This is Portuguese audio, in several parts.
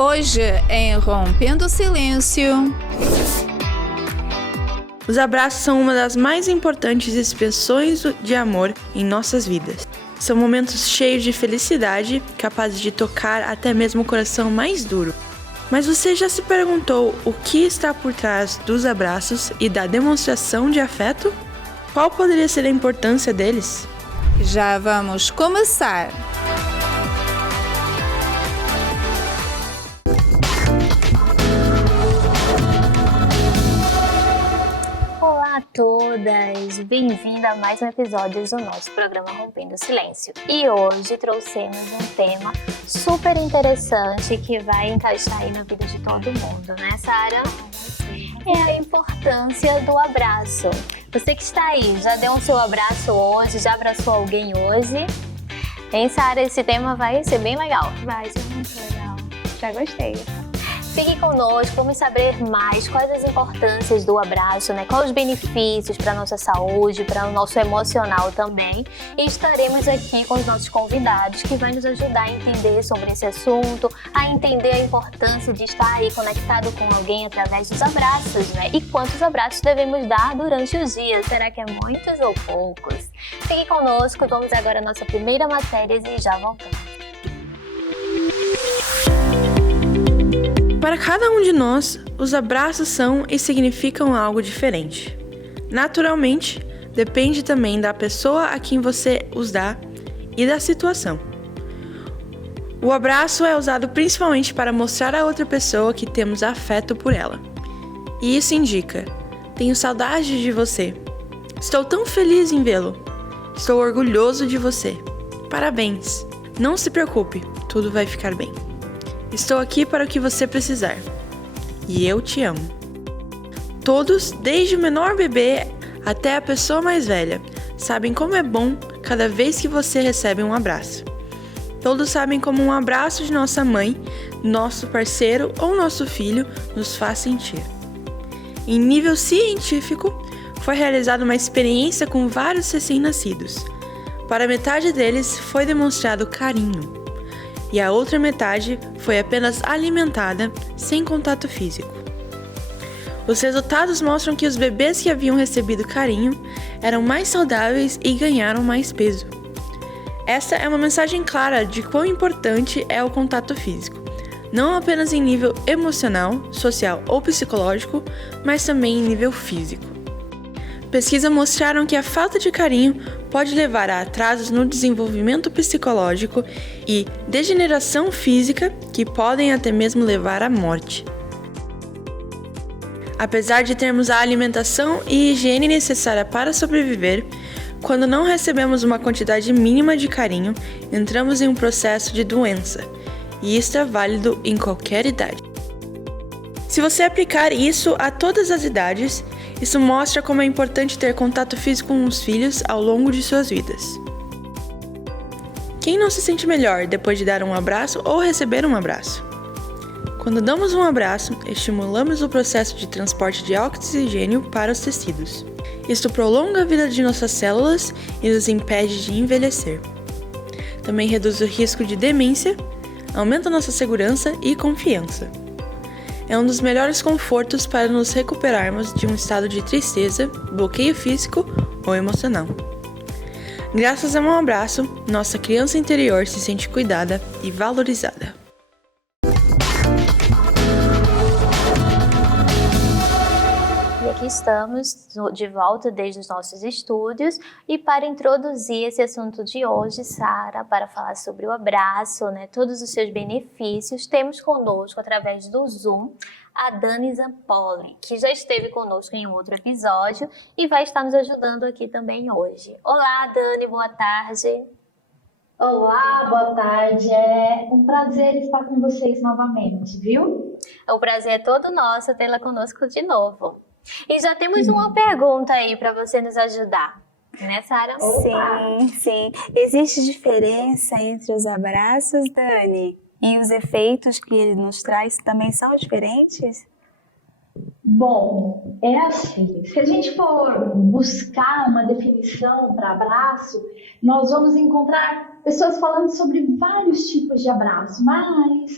Hoje, em Rompendo o Silêncio. Os abraços são uma das mais importantes expressões de amor em nossas vidas. São momentos cheios de felicidade, capazes de tocar até mesmo o coração mais duro. Mas você já se perguntou o que está por trás dos abraços e da demonstração de afeto? Qual poderia ser a importância deles? Já vamos começar! Olá a todas! Bem-vinda a mais um episódio do nosso programa Rompendo o Silêncio. E hoje trouxemos um tema super interessante que vai encaixar aí na vida de todo mundo, né, Sara? É a importância do abraço. Você que está aí, já deu o seu abraço hoje? Já abraçou alguém hoje? Hein, Sara? Esse tema vai ser bem legal. Vai ser muito legal. Já gostei. Fique conosco, vamos saber mais quais as importâncias do abraço, né? Quais os benefícios para a nossa saúde, para o nosso emocional também. E estaremos aqui com os nossos convidados que vai nos ajudar a entender sobre esse assunto, a entender a importância de estar aí conectado com alguém através dos abraços, né? E quantos abraços devemos dar durante o dia? Será que é muitos ou poucos? Fique conosco, vamos agora à nossa primeira matéria e já voltamos. Para cada um de nós, os abraços são e significam algo diferente. Naturalmente, depende também da pessoa a quem você os dá e da situação. O abraço é usado principalmente para mostrar a outra pessoa que temos afeto por ela. E isso indica: tenho saudade de você. Estou tão feliz em vê-lo. Estou orgulhoso de você. Parabéns. Não se preocupe, tudo vai ficar bem. Estou aqui para o que você precisar. E eu te amo. Todos, desde o menor bebê até a pessoa mais velha, sabem como é bom cada vez que você recebe um abraço. Todos sabem como um abraço de nossa mãe, nosso parceiro ou nosso filho nos faz sentir. Em nível científico, foi realizada uma experiência com vários recém-nascidos. Para metade deles foi demonstrado carinho. E a outra metade foi apenas alimentada, sem contato físico. Os resultados mostram que os bebês que haviam recebido carinho eram mais saudáveis e ganharam mais peso. Essa é uma mensagem clara de quão importante é o contato físico, não apenas em nível emocional, social ou psicológico, mas também em nível físico. Pesquisas mostraram que a falta de carinho pode levar a atrasos no desenvolvimento psicológico e degeneração física que podem até mesmo levar à morte. Apesar de termos a alimentação e higiene necessária para sobreviver, quando não recebemos uma quantidade mínima de carinho, entramos em um processo de doença, e isso é válido em qualquer idade. Se você aplicar isso a todas as idades, isso mostra como é importante ter contato físico com os filhos ao longo de suas vidas. Quem não se sente melhor depois de dar um abraço ou receber um abraço? Quando damos um abraço, estimulamos o processo de transporte de oxigênio para os tecidos. Isto prolonga a vida de nossas células e nos impede de envelhecer. Também reduz o risco de demência, aumenta nossa segurança e confiança. É um dos melhores confortos para nos recuperarmos de um estado de tristeza, bloqueio físico ou emocional. Graças a um abraço, nossa criança interior se sente cuidada e valorizada. E aqui estamos de volta desde os nossos estúdios e para introduzir esse assunto de hoje, Sara, para falar sobre o abraço, né, todos os seus benefícios, temos conosco através do Zoom a Dani Zampoli, que já esteve conosco em outro episódio e vai estar nos ajudando aqui também hoje. Olá, Dani, boa tarde. Olá, boa tarde. É um prazer estar com vocês novamente, viu? O prazer é todo nosso tê-la conosco de novo. E já temos uma pergunta aí para você nos ajudar, né, Sara? Sim. Existe diferença entre os abraços, Dani? E os efeitos que ele nos traz também são diferentes? Bom, é assim, se a gente for buscar uma definição para abraço, nós vamos encontrar pessoas falando sobre vários tipos de abraço, mas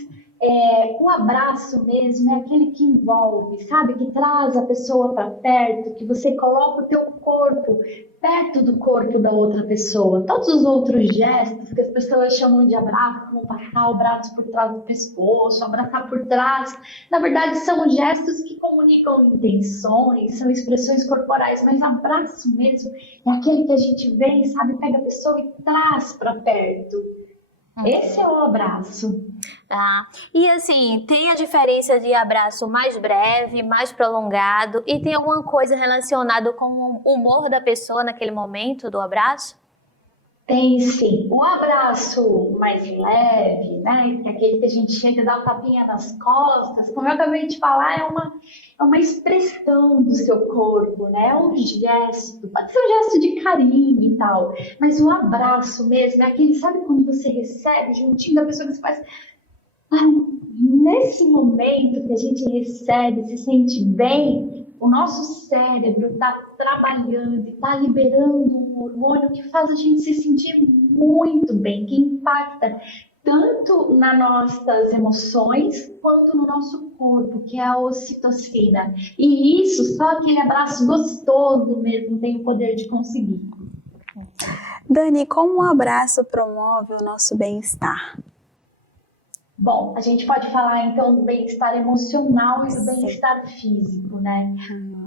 O abraço mesmo é aquele que envolve, sabe? Que traz a pessoa para perto, que você coloca o teu corpo perto do corpo da outra pessoa. Todos os outros gestos que as pessoas chamam de abraço, como passar o braço por trás do pescoço, abraçar por trás, na verdade são gestos que comunicam intenções, são expressões corporais, mas abraço mesmo é aquele que a gente vem, sabe? Pega a pessoa e traz para perto. Esse é o abraço. Tá? E assim, tem a diferença de abraço mais breve, mais prolongado, e tem alguma coisa relacionada com o humor da pessoa naquele momento do abraço? Tem sim. O abraço mais leve, né? Aquele que a gente chega e dá um tapinha nas costas, como eu acabei de falar, é uma expressão do seu corpo, né? É um gesto, pode ser um gesto de carinho e tal, mas o abraço mesmo é aquele, sabe quando você recebe juntinho da pessoa que você faz. Nesse momento que a gente recebe, se sente bem, o nosso cérebro está trabalhando e está liberando um hormônio que faz a gente se sentir muito bem, que impacta tanto nas nossas emoções quanto no nosso corpo, que é a ocitocina. E isso, só aquele abraço gostoso mesmo tem o poder de conseguir. Dani, como um abraço promove o nosso bem-estar? Bom, a gente pode falar então do bem-estar emocional e do bem-estar físico, né?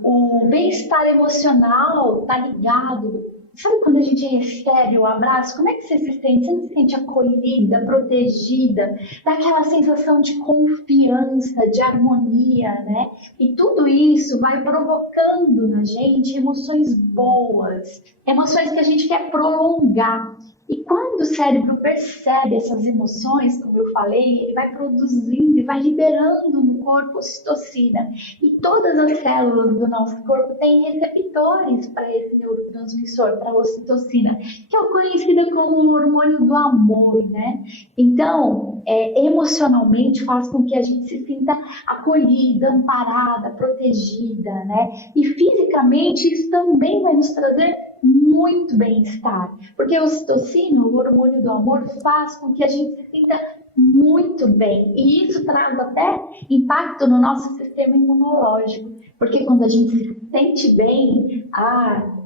O bem-estar emocional está ligado. Sabe quando a gente recebe o abraço? Como é que você se sente? Você se sente acolhida, protegida, dá aquela sensação de confiança, de harmonia, né? E tudo isso vai provocando na gente emoções boas, emoções que a gente quer prolongar. E quando o cérebro percebe essas emoções, como eu falei, ele vai produzindo e vai liberando no corpo ocitocina. E todas as células do nosso corpo têm receptores para esse neurotransmissor, para a ocitocina, que é conhecida como o hormônio do amor, né? Então, emocionalmente faz com que a gente se sinta acolhida, amparada, protegida, né? E fisicamente isso também vai nos trazer muito bem-estar, porque a ocitocina, o hormônio do amor, faz com que a gente se sinta muito bem, e isso traz até impacto no nosso sistema imunológico, porque quando a gente se sente bem,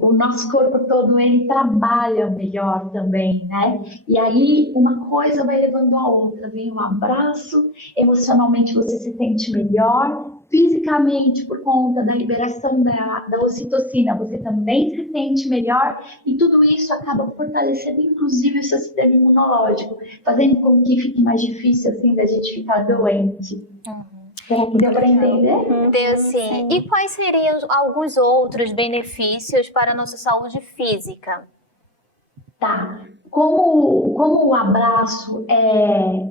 o nosso corpo todo ele trabalha melhor também, né? E aí uma coisa vai levando a outra, vem um abraço, emocionalmente você se sente melhor, fisicamente, por conta da liberação da ocitocina, você também se sente melhor, e tudo isso acaba fortalecendo inclusive o seu sistema imunológico, fazendo com que fique mais difícil assim da gente ficar doente. Será que deu para entender? Deu sim. E quais seriam alguns outros benefícios para a nossa saúde física? Tá. Como o abraço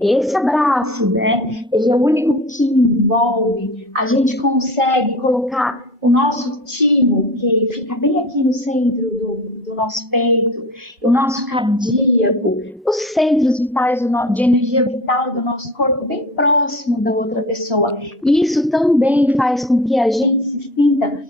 esse abraço, né? Ele é o único que envolve, a gente consegue colocar o nosso timo, que fica bem aqui no centro do nosso peito, o nosso cardíaco, os centros vitais de energia vital do nosso corpo bem próximo da outra pessoa. E isso também faz com que a gente se sinta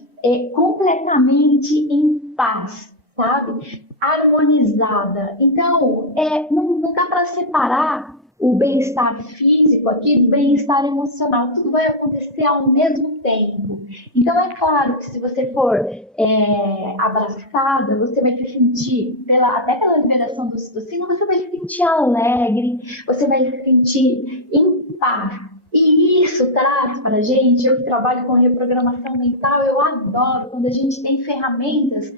completamente em paz, sabe? Harmonizada. Então, não dá para separar o bem-estar físico aqui do bem-estar emocional. Tudo vai acontecer ao mesmo tempo. Então, é claro que se você for abraçada, você vai se sentir, até pela liberação do ocitocina, você vai se sentir alegre, você vai se sentir em paz. E isso traz para a gente, eu que trabalho com reprogramação mental, eu adoro quando a gente tem ferramentas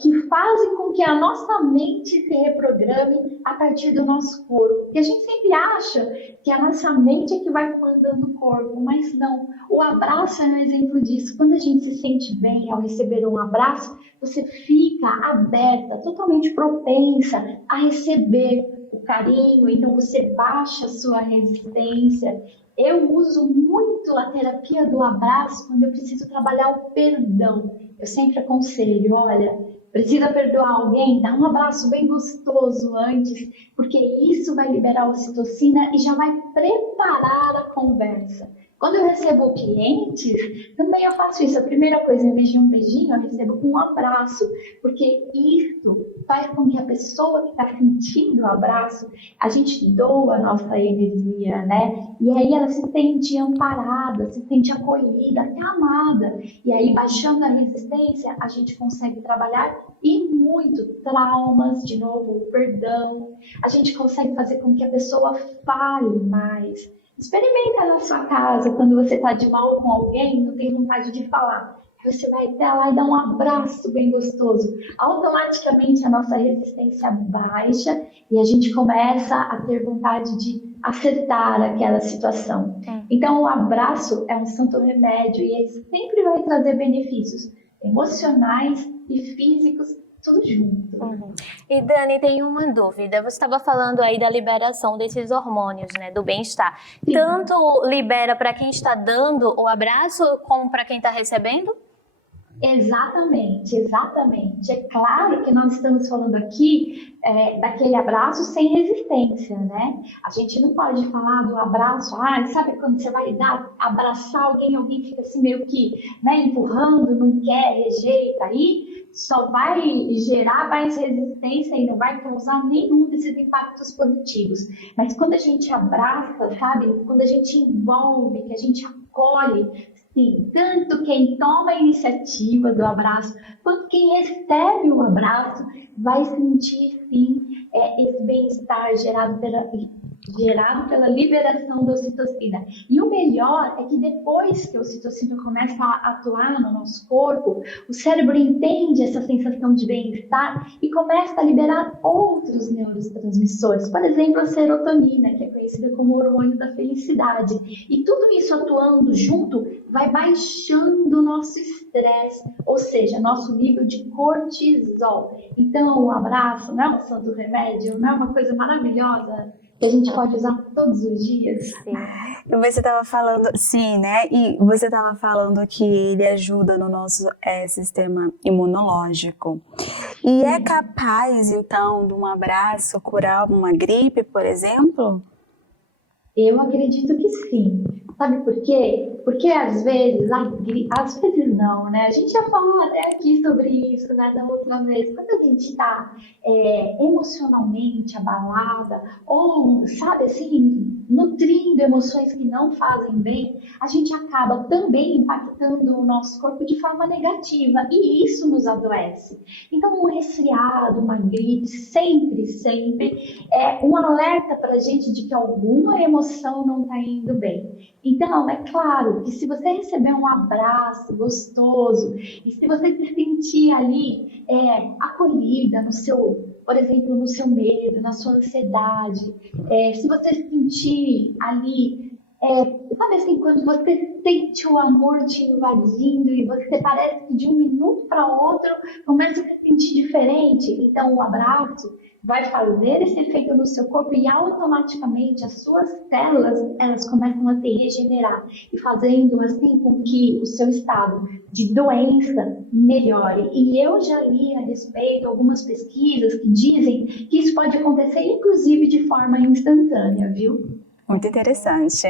que fazem com que a nossa mente se reprograme a partir do nosso corpo. Porque a gente sempre acha que a nossa mente é que vai comandando o corpo, mas não. O abraço é um exemplo disso. Quando a gente se sente bem ao receber um abraço, você fica aberta, totalmente propensa a receber o carinho, então você baixa a sua resistência. Eu uso muito a terapia do abraço quando eu preciso trabalhar o perdão. Eu sempre aconselho, olha, precisa perdoar alguém, dá um abraço bem gostoso antes, porque isso vai liberar a ocitocina e já vai preparar a conversa. Quando eu recebo clientes, também eu faço isso. A primeira coisa, em vez de um beijinho, eu recebo um abraço, porque isso faz com que a pessoa que está sentindo o abraço, a gente doa a nossa energia, né? E aí ela se sente amparada, se sente acolhida, até amada. E aí, baixando a resistência, a gente consegue trabalhar e muito traumas, de novo, o perdão. A gente consegue fazer com que a pessoa fale mais. Experimenta na sua casa, quando você está de mal com alguém, não tem vontade de falar. Você vai até lá e dá um abraço bem gostoso. Automaticamente a nossa resistência baixa e a gente começa a ter vontade de acertar aquela situação. Então o abraço é um santo remédio e ele sempre vai trazer benefícios emocionais e físicos, tudo junto. E Dani, tem uma dúvida. Você estava falando aí da liberação desses hormônios, né, do bem-estar. Sim. Tanto libera para quem está dando o abraço, como para quem está recebendo? Exatamente, exatamente. É claro que nós estamos falando aqui daquele abraço sem resistência, né? A gente não pode falar do abraço, sabe quando você vai abraçar alguém fica assim meio que, né, empurrando, não quer, rejeita, aí só vai gerar mais resistência e não vai causar nenhum desses impactos positivos. Mas quando a gente abraça, sabe? Quando a gente envolve, que a gente acolhe, sim, tanto quem toma a iniciativa do abraço, quanto quem recebe o abraço, vai sentir, sim, esse bem-estar gerado pela liberação da ocitocina. E o melhor é que depois que a ocitocina começa a atuar no nosso corpo, o cérebro entende essa sensação de bem-estar e começa a liberar outros neurotransmissores, por exemplo, a serotonina, que é conhecida como hormônio da felicidade. E tudo isso atuando junto vai baixando o nosso estresse, ou seja, nosso nível de cortisol. Então, o abraço não é um santo remédio, não é uma coisa maravilhosa que a gente pode usar todos os dias. E você estava falando, sim, né? E você estava falando que ele ajuda no nosso sistema imunológico. E é capaz, então, de um abraço curar uma gripe, por exemplo? Eu acredito que sim. Sabe por quê? Porque às vezes não, né? A gente já falou até aqui sobre isso, né, da outra vez. Quando a gente está emocionalmente abalada ou, sabe, assim, nutrindo emoções que não fazem bem, a gente acaba também impactando o nosso corpo de forma negativa e isso nos adoece. Então, um resfriado, uma gripe, sempre é um alerta para a gente de que alguma emoção não está indo bem. Então, é claro que se você receber um abraço gostoso e se você se sentir ali acolhida no seu, por exemplo, no seu medo, na sua ansiedade, se você se sentir ali, sabe assim, quando você sente o amor te invadindo e você parece que de um minuto para outro começa a se sentir diferente, então o abraço vai fazer esse efeito no seu corpo e automaticamente as suas células, elas começam a se regenerar e fazendo assim com que o seu estado de doença melhore. E eu já li a respeito algumas pesquisas que dizem que isso pode acontecer inclusive de forma instantânea, viu? Muito interessante.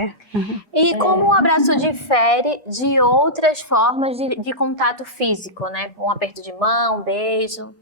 E como o abraço difere de outras formas de contato físico, né? Um aperto de mão, um beijo.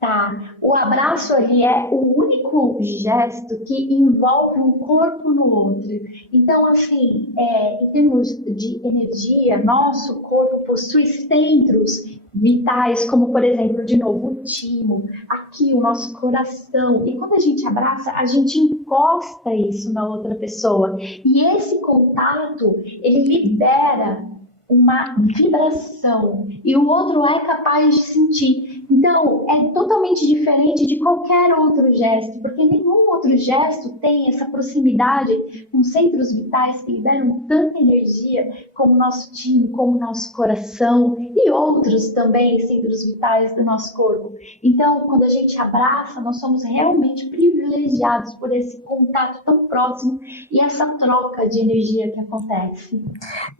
Tá, o abraço ali é o único gesto que envolve um corpo no outro. Então, assim, em termos de energia, nosso corpo possui centros vitais, como, por exemplo, de novo, o timo, aqui o nosso coração. E quando a gente abraça, a gente encosta isso na outra pessoa. E esse contato, ele libera uma vibração e o outro é capaz de sentir. Então, é totalmente diferente de qualquer outro gesto, porque nenhum outro gesto tem essa proximidade com centros vitais que liberam tanta energia como o nosso timo, como o nosso coração e outros também centros vitais do nosso corpo. Então, quando a gente abraça, nós somos realmente privilegiados por esse contato tão próximo e essa troca de energia que acontece.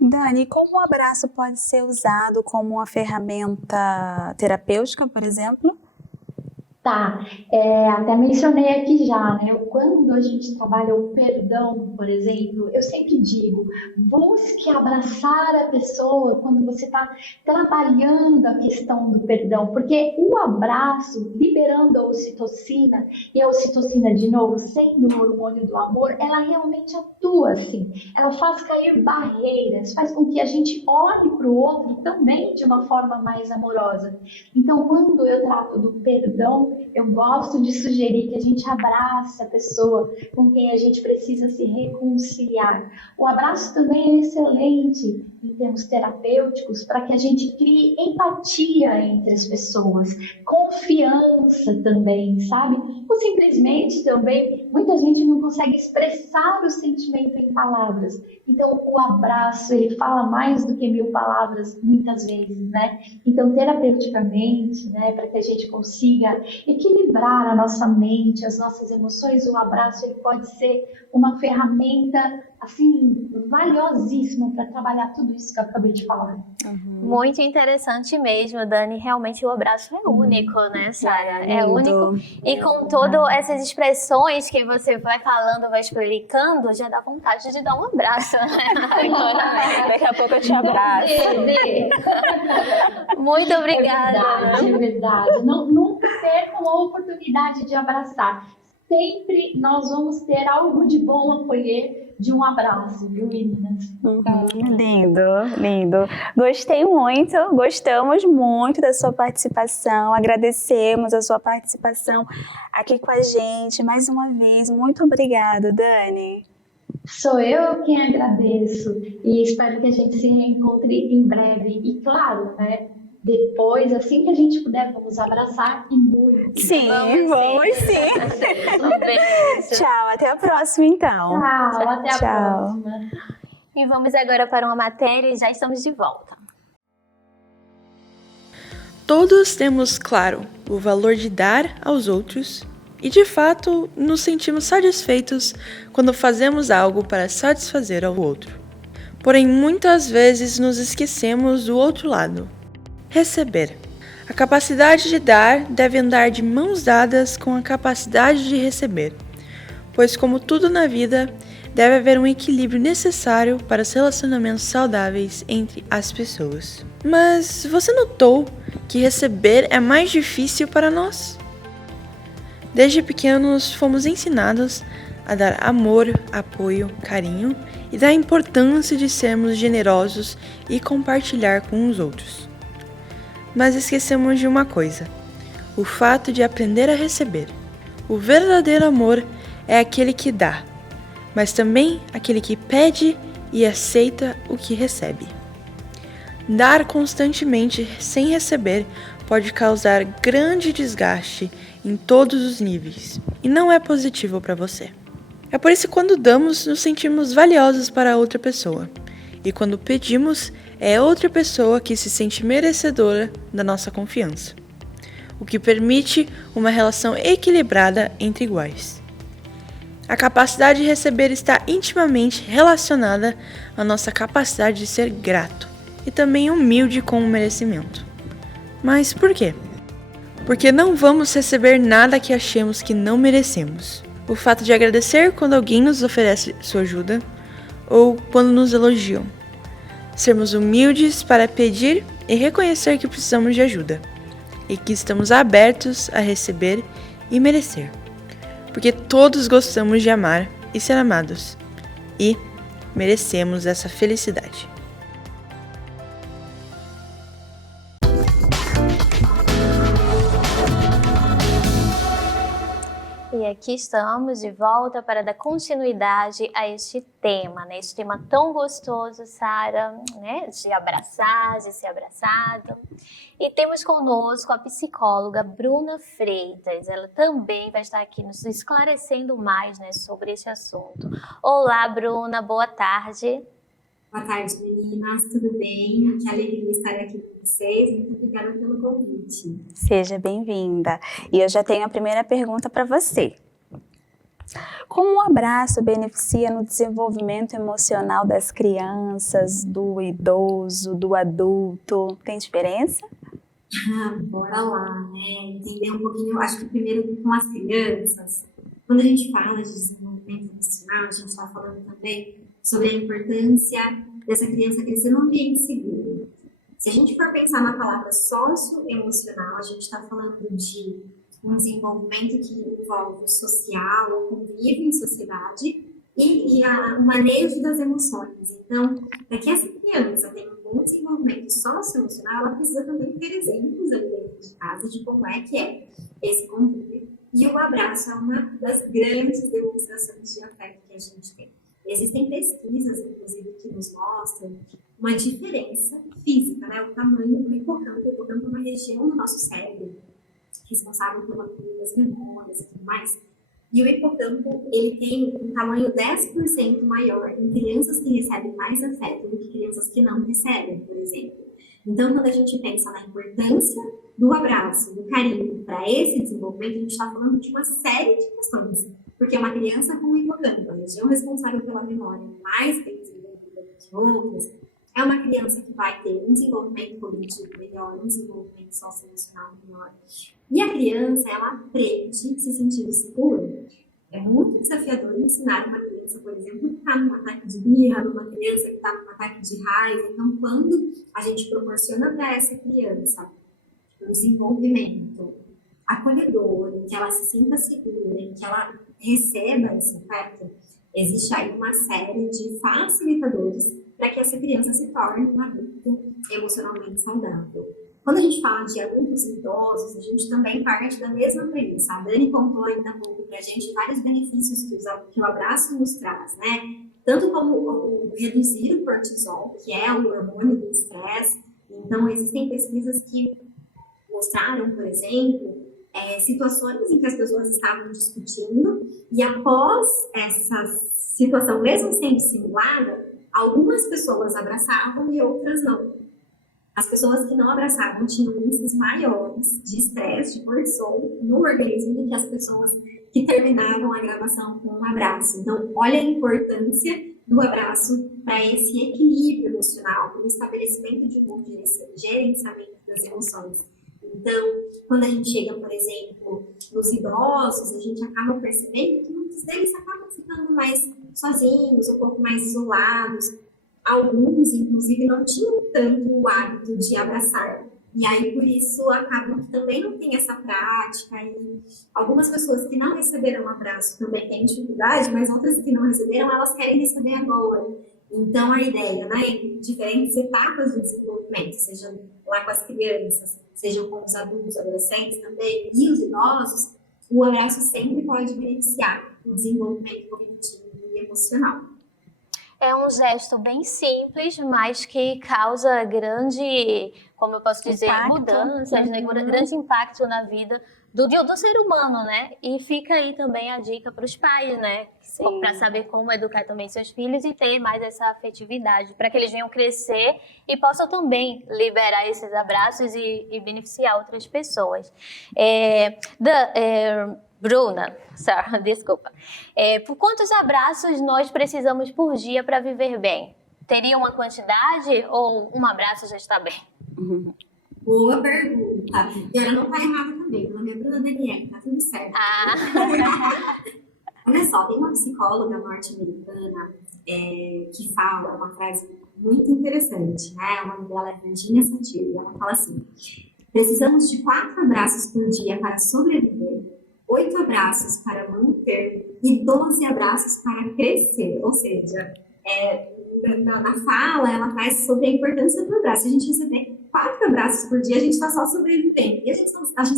Dani, como o abraço pode ser usado como uma ferramenta terapêutica, por exemplo? Tá, até mencionei aqui já, né? Quando a gente trabalha o perdão, por exemplo, eu sempre digo, busque abraçar a pessoa quando você está trabalhando a questão do perdão, porque o abraço, liberando a ocitocina, e a ocitocina, de novo, sendo o hormônio do amor, ela realmente atua assim, ela faz cair barreiras, faz com que a gente olhe para o outro também de uma forma mais amorosa. Então, quando eu trato do perdão, eu gosto de sugerir que a gente abrace a pessoa com quem a gente precisa se reconciliar. O abraço também é excelente em termos terapêuticos para que a gente crie empatia entre as pessoas, confiança também, sabe? Ou simplesmente também, muita gente não consegue expressar o sentimento em palavras. Então, o abraço, ele fala mais do que 1000 palavras, muitas vezes, né? Então, terapeuticamente, né, para que a gente consiga equilibrar a nossa mente, as nossas emoções, o abraço, ele pode ser uma ferramenta, assim, valiosíssima para trabalhar tudo isso que eu acabei de falar. Muito interessante mesmo, Dani. Realmente o abraço é único, né, Sara? É único. E com todas essas expressões que você vai falando, vai explicando, já dá vontade de dar um abraço, né? Daqui a pouco eu te abraço. Muito obrigada. É verdade. Nunca percam a oportunidade de abraçar. Sempre nós vamos ter algo de bom a colher de um abraço, viu, meninas? Lindo, lindo. Gostamos muito da sua participação, agradecemos a sua participação aqui com a gente mais uma vez. Muito obrigada, Dani. Sou eu quem agradeço e espero que a gente se reencontre em breve. E claro, né? Depois, assim que a gente puder, vamos abraçar e muito. Sim, vamos sim. Tchau, até a próxima então. Tchau, até a próxima. E vamos agora para uma matéria e já estamos de volta. Todos temos claro o valor de dar aos outros e, de fato, nos sentimos satisfeitos quando fazemos algo para satisfazer ao outro. Porém, muitas vezes nos esquecemos do outro lado. Receber. A capacidade de dar deve andar de mãos dadas com a capacidade de receber, pois, como tudo na vida, deve haver um equilíbrio necessário para os relacionamentos saudáveis entre as pessoas. Mas você notou que receber é mais difícil para nós? Desde pequenos fomos ensinados a dar amor, apoio, carinho e da importância de sermos generosos e compartilhar com os outros. Mas esquecemos de uma coisa: o fato de aprender a receber. O verdadeiro amor é aquele que dá, mas também aquele que pede e aceita o que recebe. Dar constantemente sem receber pode causar grande desgaste em todos os níveis e não é positivo para você. É por isso que quando damos, nos sentimos valiosos para outra pessoa. E quando pedimos, é outra pessoa que se sente merecedora da nossa confiança, o que permite uma relação equilibrada entre iguais. A capacidade de receber está intimamente relacionada à nossa capacidade de ser grato e também humilde com o merecimento. Mas por quê? Porque não vamos receber nada que achemos que não merecemos. O fato de agradecer quando alguém nos oferece sua ajuda ou quando nos elogiam. Sermos humildes para pedir e reconhecer que precisamos de ajuda e que estamos abertos a receber e merecer. Porque todos gostamos de amar e ser amados e merecemos essa felicidade. E aqui estamos de volta para dar continuidade a este tema, né? Este tema tão gostoso, Sara, né? De abraçar, de ser abraçado. E temos conosco a psicóloga Bruna Freitas. Ela também vai estar aqui nos esclarecendo mais, né, sobre este assunto. Olá, Bruna, boa tarde. Boa tarde, meninas, tudo bem? Que alegria estar aqui com vocês. Muito obrigada pelo convite. Seja bem-vinda. E eu já tenho a primeira pergunta para você. Como o abraço beneficia no desenvolvimento emocional das crianças, do idoso, do adulto? Tem diferença? Bora lá, né? Entender um pouquinho, acho que primeiro com as crianças, quando a gente fala de desenvolvimento emocional, a gente está falando também sobre a importância dessa criança crescer num ambiente seguro. Se a gente for pensar na palavra socioemocional, a gente está falando de um desenvolvimento que envolve o social, o convívio em sociedade o manejo das emoções. Então, para que essa criança tenha um bom desenvolvimento socioemocional, ela precisa também ter exemplos ali dentro de casa de como é que é esse convívio. E o abraço é uma das grandes demonstrações de afeto que a gente tem. Existem pesquisas, inclusive, que nos mostram uma diferença física, né? O tamanho do hipocampo. O hipocampo é uma região do nosso cérebro responsável pela cura das memórias e tudo mais. E o hipocampo, ele tem um tamanho 10% maior em crianças que recebem mais afeto do que crianças que não recebem, por exemplo. Então, quando a gente pensa na importância do abraço, do carinho para esse desenvolvimento, a gente está falando de uma série de questões. Porque uma criança com hipocampo, a região responsável pela memória mais bem desenvolvida do que outras, é uma criança que vai ter um desenvolvimento cognitivo melhor, um desenvolvimento socioemocional melhor. E a criança, ela aprende se sentindo segura. É muito desafiador ensinar uma criança, por exemplo, que está num ataque de birra, numa criança que está num ataque de raiva. Então, quando a gente proporciona para essa criança um desenvolvimento acolhedor, em que ela se sinta segura, em que ela receba esse afeto, existe aí uma série de facilitadores para que essa criança se torne um adulto emocionalmente saudável. Quando a gente fala de adultos idosos, a gente também parte da mesma premissa. A Dani contou ainda um pouco para a gente vários benefícios que o abraço nos traz, né? Tanto como o reduzir o cortisol, que é o hormônio do estresse. Então, existem pesquisas que mostraram, por exemplo, situações em que as pessoas estavam discutindo e após essa situação, mesmo sendo simulada, algumas pessoas abraçavam e outras não. As pessoas que não abraçavam tinham índices maiores de estresse, de cortisol no organismo do que as pessoas que terminavam a gravação com um abraço. Então, olha a importância do abraço para esse equilíbrio emocional, para o estabelecimento de um bom gerenciamento das emoções. Então, quando a gente chega, por exemplo, nos idosos, a gente acaba percebendo que muitos deles acabam ficando mais sozinhos, um pouco mais isolados. Alguns, inclusive, não tinham tanto o hábito de abraçar. E aí, por isso, acabam que também não tem essa prática. E algumas pessoas que não receberam um abraço também têm dificuldade, mas outras que não receberam, elas querem receber agora. Então, a ideia, né, em diferentes etapas do desenvolvimento, seja lá com as crianças, seja com os adultos, adolescentes também, e os idosos, o abraço sempre pode beneficiar o desenvolvimento cognitivo e emocional. É um gesto bem simples, mas que causa grande, como eu posso dizer, mudanças, né? Grande impacto na vida do ser humano, né? E fica aí também a dica para os pais, né? Para saber como educar também seus filhos e ter mais essa afetividade, para que eles venham crescer e possam também liberar esses abraços e beneficiar outras pessoas. Bruna, desculpa. Por quantos abraços nós precisamos por dia para viver bem? Teria uma quantidade ou um abraço já está bem? Boa pergunta. E ela não está errada também. Meu nome é Bruna Daniela, tá tudo certo. Olha só, tem uma psicóloga norte-americana que fala uma frase muito interessante, né? O nome dela é Virginia Satir, e ela fala assim: precisamos de 4 abraços por dia para sobreviver, 8 abraços para manter e 12 abraços para crescer. Ou seja, na fala, ela traz sobre a importância do abraço. Se a gente receber 4 abraços por dia, a gente está só sobrevivendo. E a gente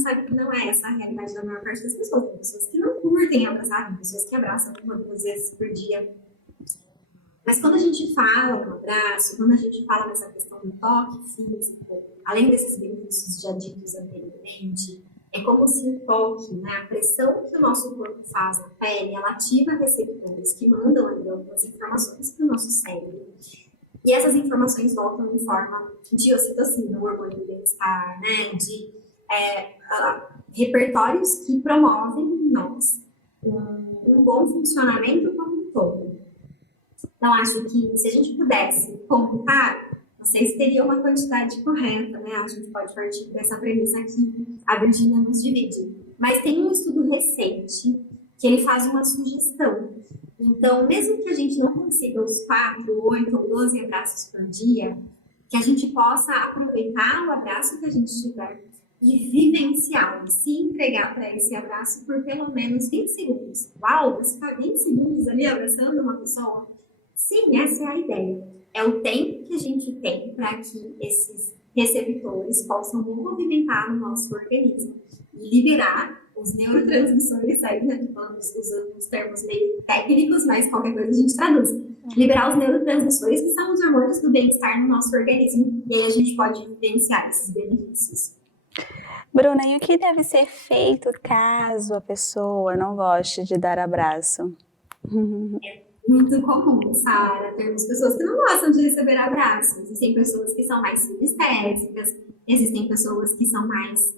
sabe que não é essa a realidade da maior parte das pessoas. Tem pessoas que não curtem abraçar, tem pessoas que abraçam 1 ou 2 vezes por dia. Mas quando a gente fala do abraço, quando a gente fala dessa questão do toque físico, além desses benefícios já ditos anteriormente, é como se um toque, né, a pressão que o nosso corpo faz na pele, ela ativa receptores que mandam ali algumas informações para o nosso cérebro. E essas informações voltam em forma de ocitocina, o hormônio do bem-estar, né, de repertórios que promovem em nós um bom funcionamento como um todo. Então, acho que se a gente pudesse contar, vocês teriam uma quantidade correta, né? A gente pode partir dessa premissa que a Virgínia nos divide. Mas tem um estudo recente que ele faz uma sugestão. Então, mesmo que a gente não consiga os 4, 8 ou 12 abraços por dia, que a gente possa aproveitar o abraço que a gente tiver e vivenciá-lo, se entregar para esse abraço por pelo menos 20 segundos. Uau, você está 20 segundos ali abraçando uma pessoa? Sim, essa é a ideia. É o tempo que a gente tem para que esses receptores possam movimentar o nosso organismo e liberar os neurotransmissores, aí, né, usando os termos meio técnicos, mas qualquer coisa a gente traduz. Liberar os neurotransmissores, que são os hormônios do bem-estar no nosso organismo, e aí a gente pode vivenciar esses benefícios. Bruna, e o que deve ser feito caso a pessoa não goste de dar abraço? Muito comum, Sara, termos pessoas que não gostam de receber abraços. Existem pessoas que são mais sinestésicas, existem pessoas que são mais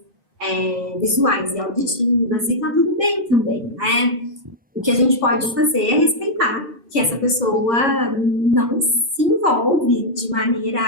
visuais e auditivas, e tá tudo bem também, né? O que a gente pode fazer é respeitar que essa pessoa não se envolve de maneira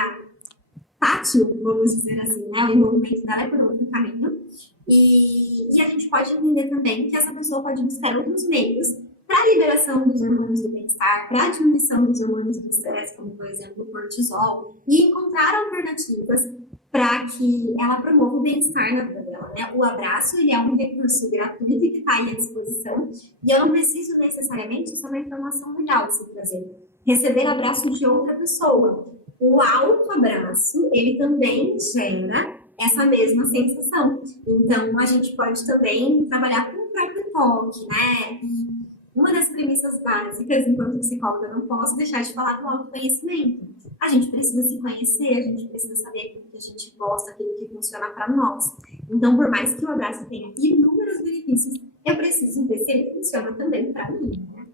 tátil, vamos dizer assim, né? O envolvimento dela é por outro caminho. E a gente pode entender também que essa pessoa pode buscar outros meios para a liberação dos hormônios do bem-estar, para a diminuição dos hormônios do estresse, como, por exemplo, o cortisol, e encontrar alternativas para que ela promova o bem-estar na vida dela, né? O abraço, ele é um recurso gratuito que está aí à disposição, e eu não preciso necessariamente, isso é uma informação legal de se trazer, receber abraço de outra pessoa. O autoabraço, ele também gera essa mesma sensação. Então, a gente pode também trabalhar com o próprio toque, né? E uma das premissas básicas, enquanto psicóloga, eu não posso deixar de falar do autoconhecimento. A gente precisa se conhecer, a gente precisa saber aquilo que a gente gosta, aquilo que funciona para nós. Então, por mais que o abraço tenha inúmeros benefícios, eu preciso ver se ele funciona também para mim, né?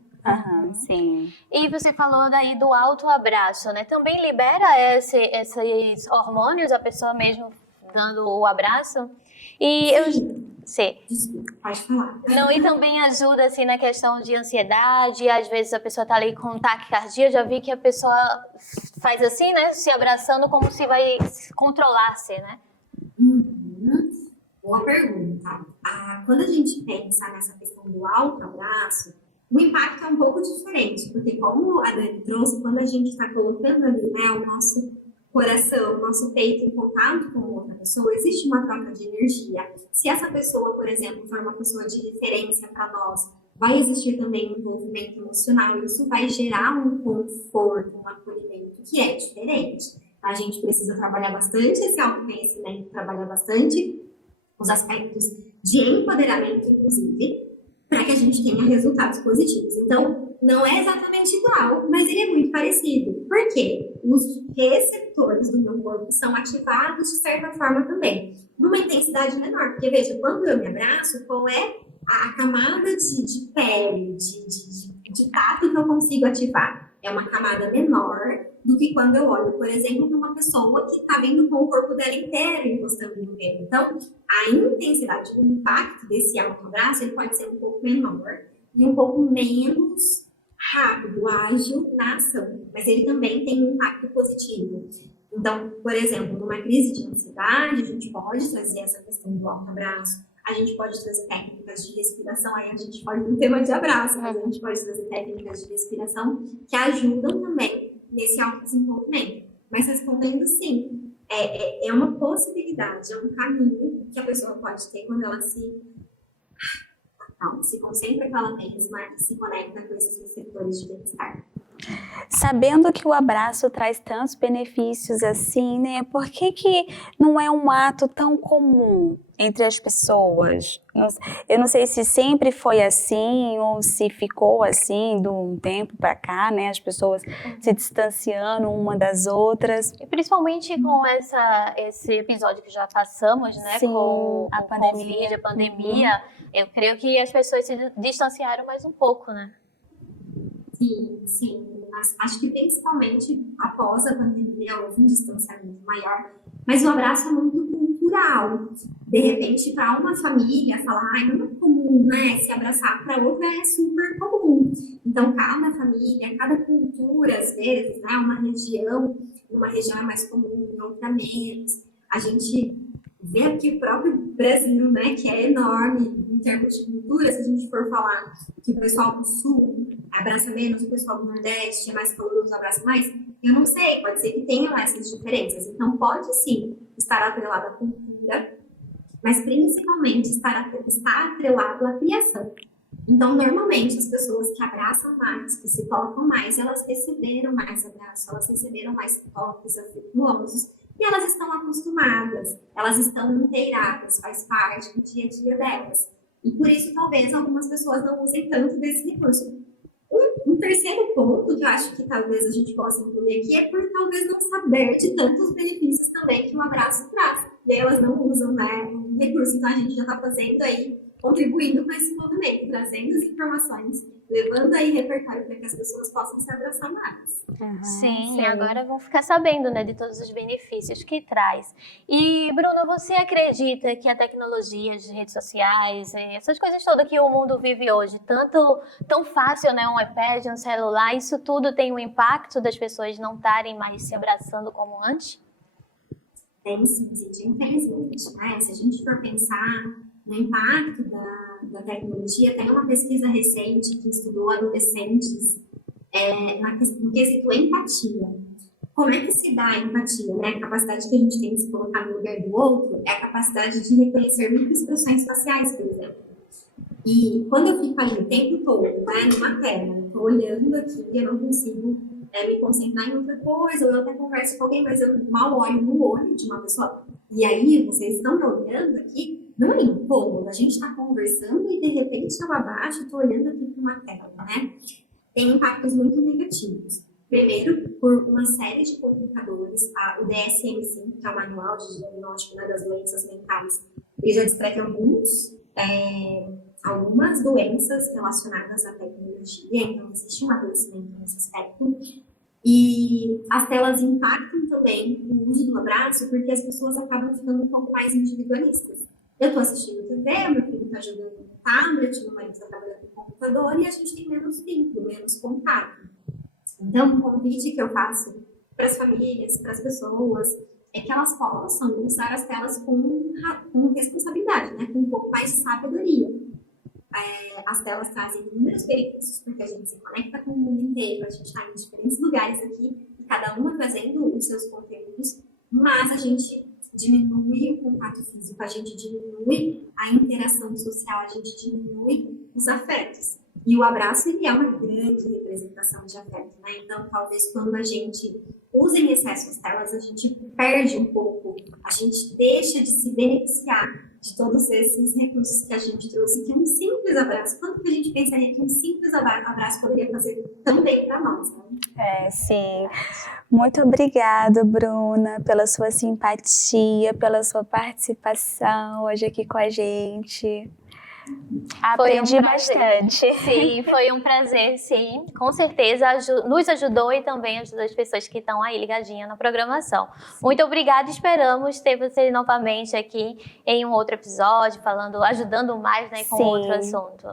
Sim. E você falou daí do autoabraço, né? Também libera esses hormônios, a pessoa mesmo dando o abraço? E Sim. Desculpa, pode falar. Não, e também ajuda, assim, na questão de ansiedade, às vezes a pessoa tá ali com taquicardia, já vi que a pessoa faz assim, né, se abraçando como se vai controlar-se, né? Boa pergunta. Quando a gente pensa nessa questão do autoabraço, o impacto é um pouco diferente, porque como a Dani trouxe, quando a gente está colocando ali, né, o nosso coração, o nosso peito em contato com outra pessoa, existe uma troca de energia. Se essa pessoa, por exemplo, for uma pessoa de referência para nós, vai existir também um envolvimento emocional, isso vai gerar um conforto, um acolhimento que é diferente. A gente precisa trabalhar bastante esse autoconhecimento, trabalhar bastante os aspectos de empoderamento, inclusive, para que a gente tenha resultados positivos. Então, não é exatamente igual, mas ele é muito parecido. Por quê? Os receptores do meu corpo são ativados de certa forma também, numa intensidade menor. Porque, veja, quando eu me abraço, qual é a camada de pele, de tato que eu consigo ativar? É uma camada menor do que quando eu olho, por exemplo, para uma pessoa que está vindo com o corpo dela inteiro encostando no meu. Então, a intensidade do impacto desse autoabraço ele pode ser um pouco menor e um pouco menos rápido, ágil na ação, mas ele também tem um impacto positivo. Então, por exemplo, numa crise de ansiedade, a gente pode trazer essa questão do autoabraço, a gente pode trazer técnicas de respiração, aí a gente pode no tema de abraço, mas a gente pode trazer técnicas de respiração que ajudam também nesse autodesenvolvimento. Mas respondendo sim, é uma possibilidade, é um caminho que a pessoa pode ter quando ela se concentra com ela mesma e se conecta com esses receptores de bem-estar. Sabendo que o abraço traz tantos benefícios assim, né? Por que não é um ato tão comum entre as pessoas? Eu não sei se sempre foi assim ou se ficou assim de um tempo para cá, né? As pessoas se distanciando uma das outras. E principalmente com esse episódio que já passamos, né? Sim, com a o pandemia. Covid, a pandemia, eu creio que as pessoas se distanciaram mais um pouco, né? Sim. Mas acho que principalmente após a pandemia houve um distanciamento maior. Mas o abraço é muito cultural. De repente, para uma família, falar, não é comum, né? Se abraçar, para outra é super comum. Então, cada família, cada cultura, às vezes, né? Uma região, numa região é mais comum, em outra menos. A gente vê aqui o próprio Brasil, né, que é enorme em termos de cultura. Se a gente for falar que o pessoal do Sul abraça menos, o pessoal do Nordeste é mais caloroso, abraça mais, eu não sei, pode ser que tenham essas diferenças. Então, pode sim estar atrelado à cultura, mas principalmente estar atrelado à criação. Então, normalmente, as pessoas que abraçam mais, que se tocam mais, elas receberam mais abraço, elas receberam mais toques afetuosos, e elas estão acostumadas, elas estão inteiradas, faz parte do dia a dia delas. E por isso, talvez, algumas pessoas não usem tanto desse recurso. Um terceiro ponto que eu acho que talvez a gente possa incluir aqui é por talvez não saber de tantos benefícios também que o abraço traz. E aí elas não usam, né, o recurso. Então a gente já está fazendo aí, contribuindo com esse movimento, trazendo as informações, levando aí repertório para que as pessoas possam se abraçar mais. Sim, agora vão ficar sabendo, né, de todos os benefícios que traz. E, Bruno, você acredita que a tecnologia, as redes sociais, essas coisas todas que o mundo vive hoje, tão fácil, né, um iPad, um celular, isso tudo tem um impacto das pessoas não estarem mais se abraçando como antes? Tem sim, infelizmente, né? Se a gente for pensar no impacto da tecnologia, tem uma pesquisa recente que estudou adolescentes no quesito empatia. Como é que se dá a empatia, né? A capacidade que a gente tem de se colocar no lugar do outro é a capacidade de reconhecer microexpressões faciais, por exemplo. E quando eu fico ali o tempo todo, né, numa tela, estou olhando aqui e eu não consigo me concentrar em outra coisa, ou eu até converso com alguém, mas eu mal olho no olho de uma pessoa. E aí, vocês estão me olhando aqui, não é incômodo, a gente está conversando e de repente eu abaixo, estou olhando aqui para uma tela, né? Tem impactos muito negativos. Primeiro, por uma série de complicadores, o DSM-5, que é o Manual de Diagnóstico, né, das Doenças Mentais, ele já descreve algumas doenças relacionadas à tecnologia, então existe um adoecimento nesse aspecto. E as telas impactam também o uso do abraço, porque as pessoas acabam ficando um pouco mais individualistas. Eu estou assistindo TV, meu filho está jogando no tablet, meu marido está trabalhando no computador, e a gente tem menos vínculo, menos contato. Então, um convite que eu faço para as famílias, para as pessoas, é que elas possam usar as telas com responsabilidade, né? Com um pouco mais de sabedoria. As telas trazem inúmeros benefícios, porque a gente se conecta com o mundo inteiro, a gente está em diferentes lugares aqui, e cada uma trazendo os seus conteúdos, mas a gente diminui o contato físico, a gente diminui a interação social, a gente diminui os afetos. E o abraço, ele é uma grande representação de afeto, né? Então, talvez quando a gente usa em excesso as telas, a gente perde um pouco, a gente deixa de se beneficiar de todos esses recursos que a gente trouxe, que um simples abraço, quanto que a gente pensaria que um simples abraço poderia fazer tão bem para nós, né? Sim. Muito obrigada, Bruna, pela sua simpatia, pela sua participação hoje aqui com a gente. Aprendi bastante. Sim, foi um prazer, sim. Com certeza nos ajudou e também ajudou as pessoas que estão aí ligadinhas na programação. Muito obrigada, esperamos ter você novamente aqui em um outro episódio, ajudando mais, né, com outro assunto.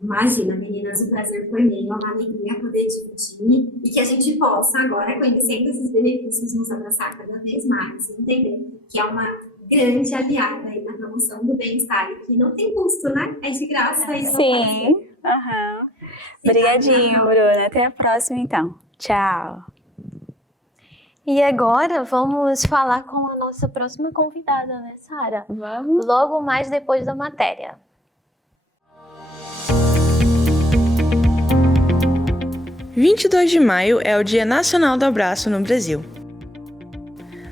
Imagina, meninas, o prazer foi meu, uma alegria poder dividir e que a gente possa agora, conhecendo esses benefícios, nos abraçar cada vez mais e entender que é uma grande aliada aí na promoção do bem-estar, que não tem custo, né? É de graça. Sim. Obrigadinho, Bruna. Até a próxima, então. Tchau. E agora vamos falar com a nossa próxima convidada, né, Sara? Vamos. Logo mais depois da matéria. – 22 de maio é o Dia Nacional do Abraço no Brasil.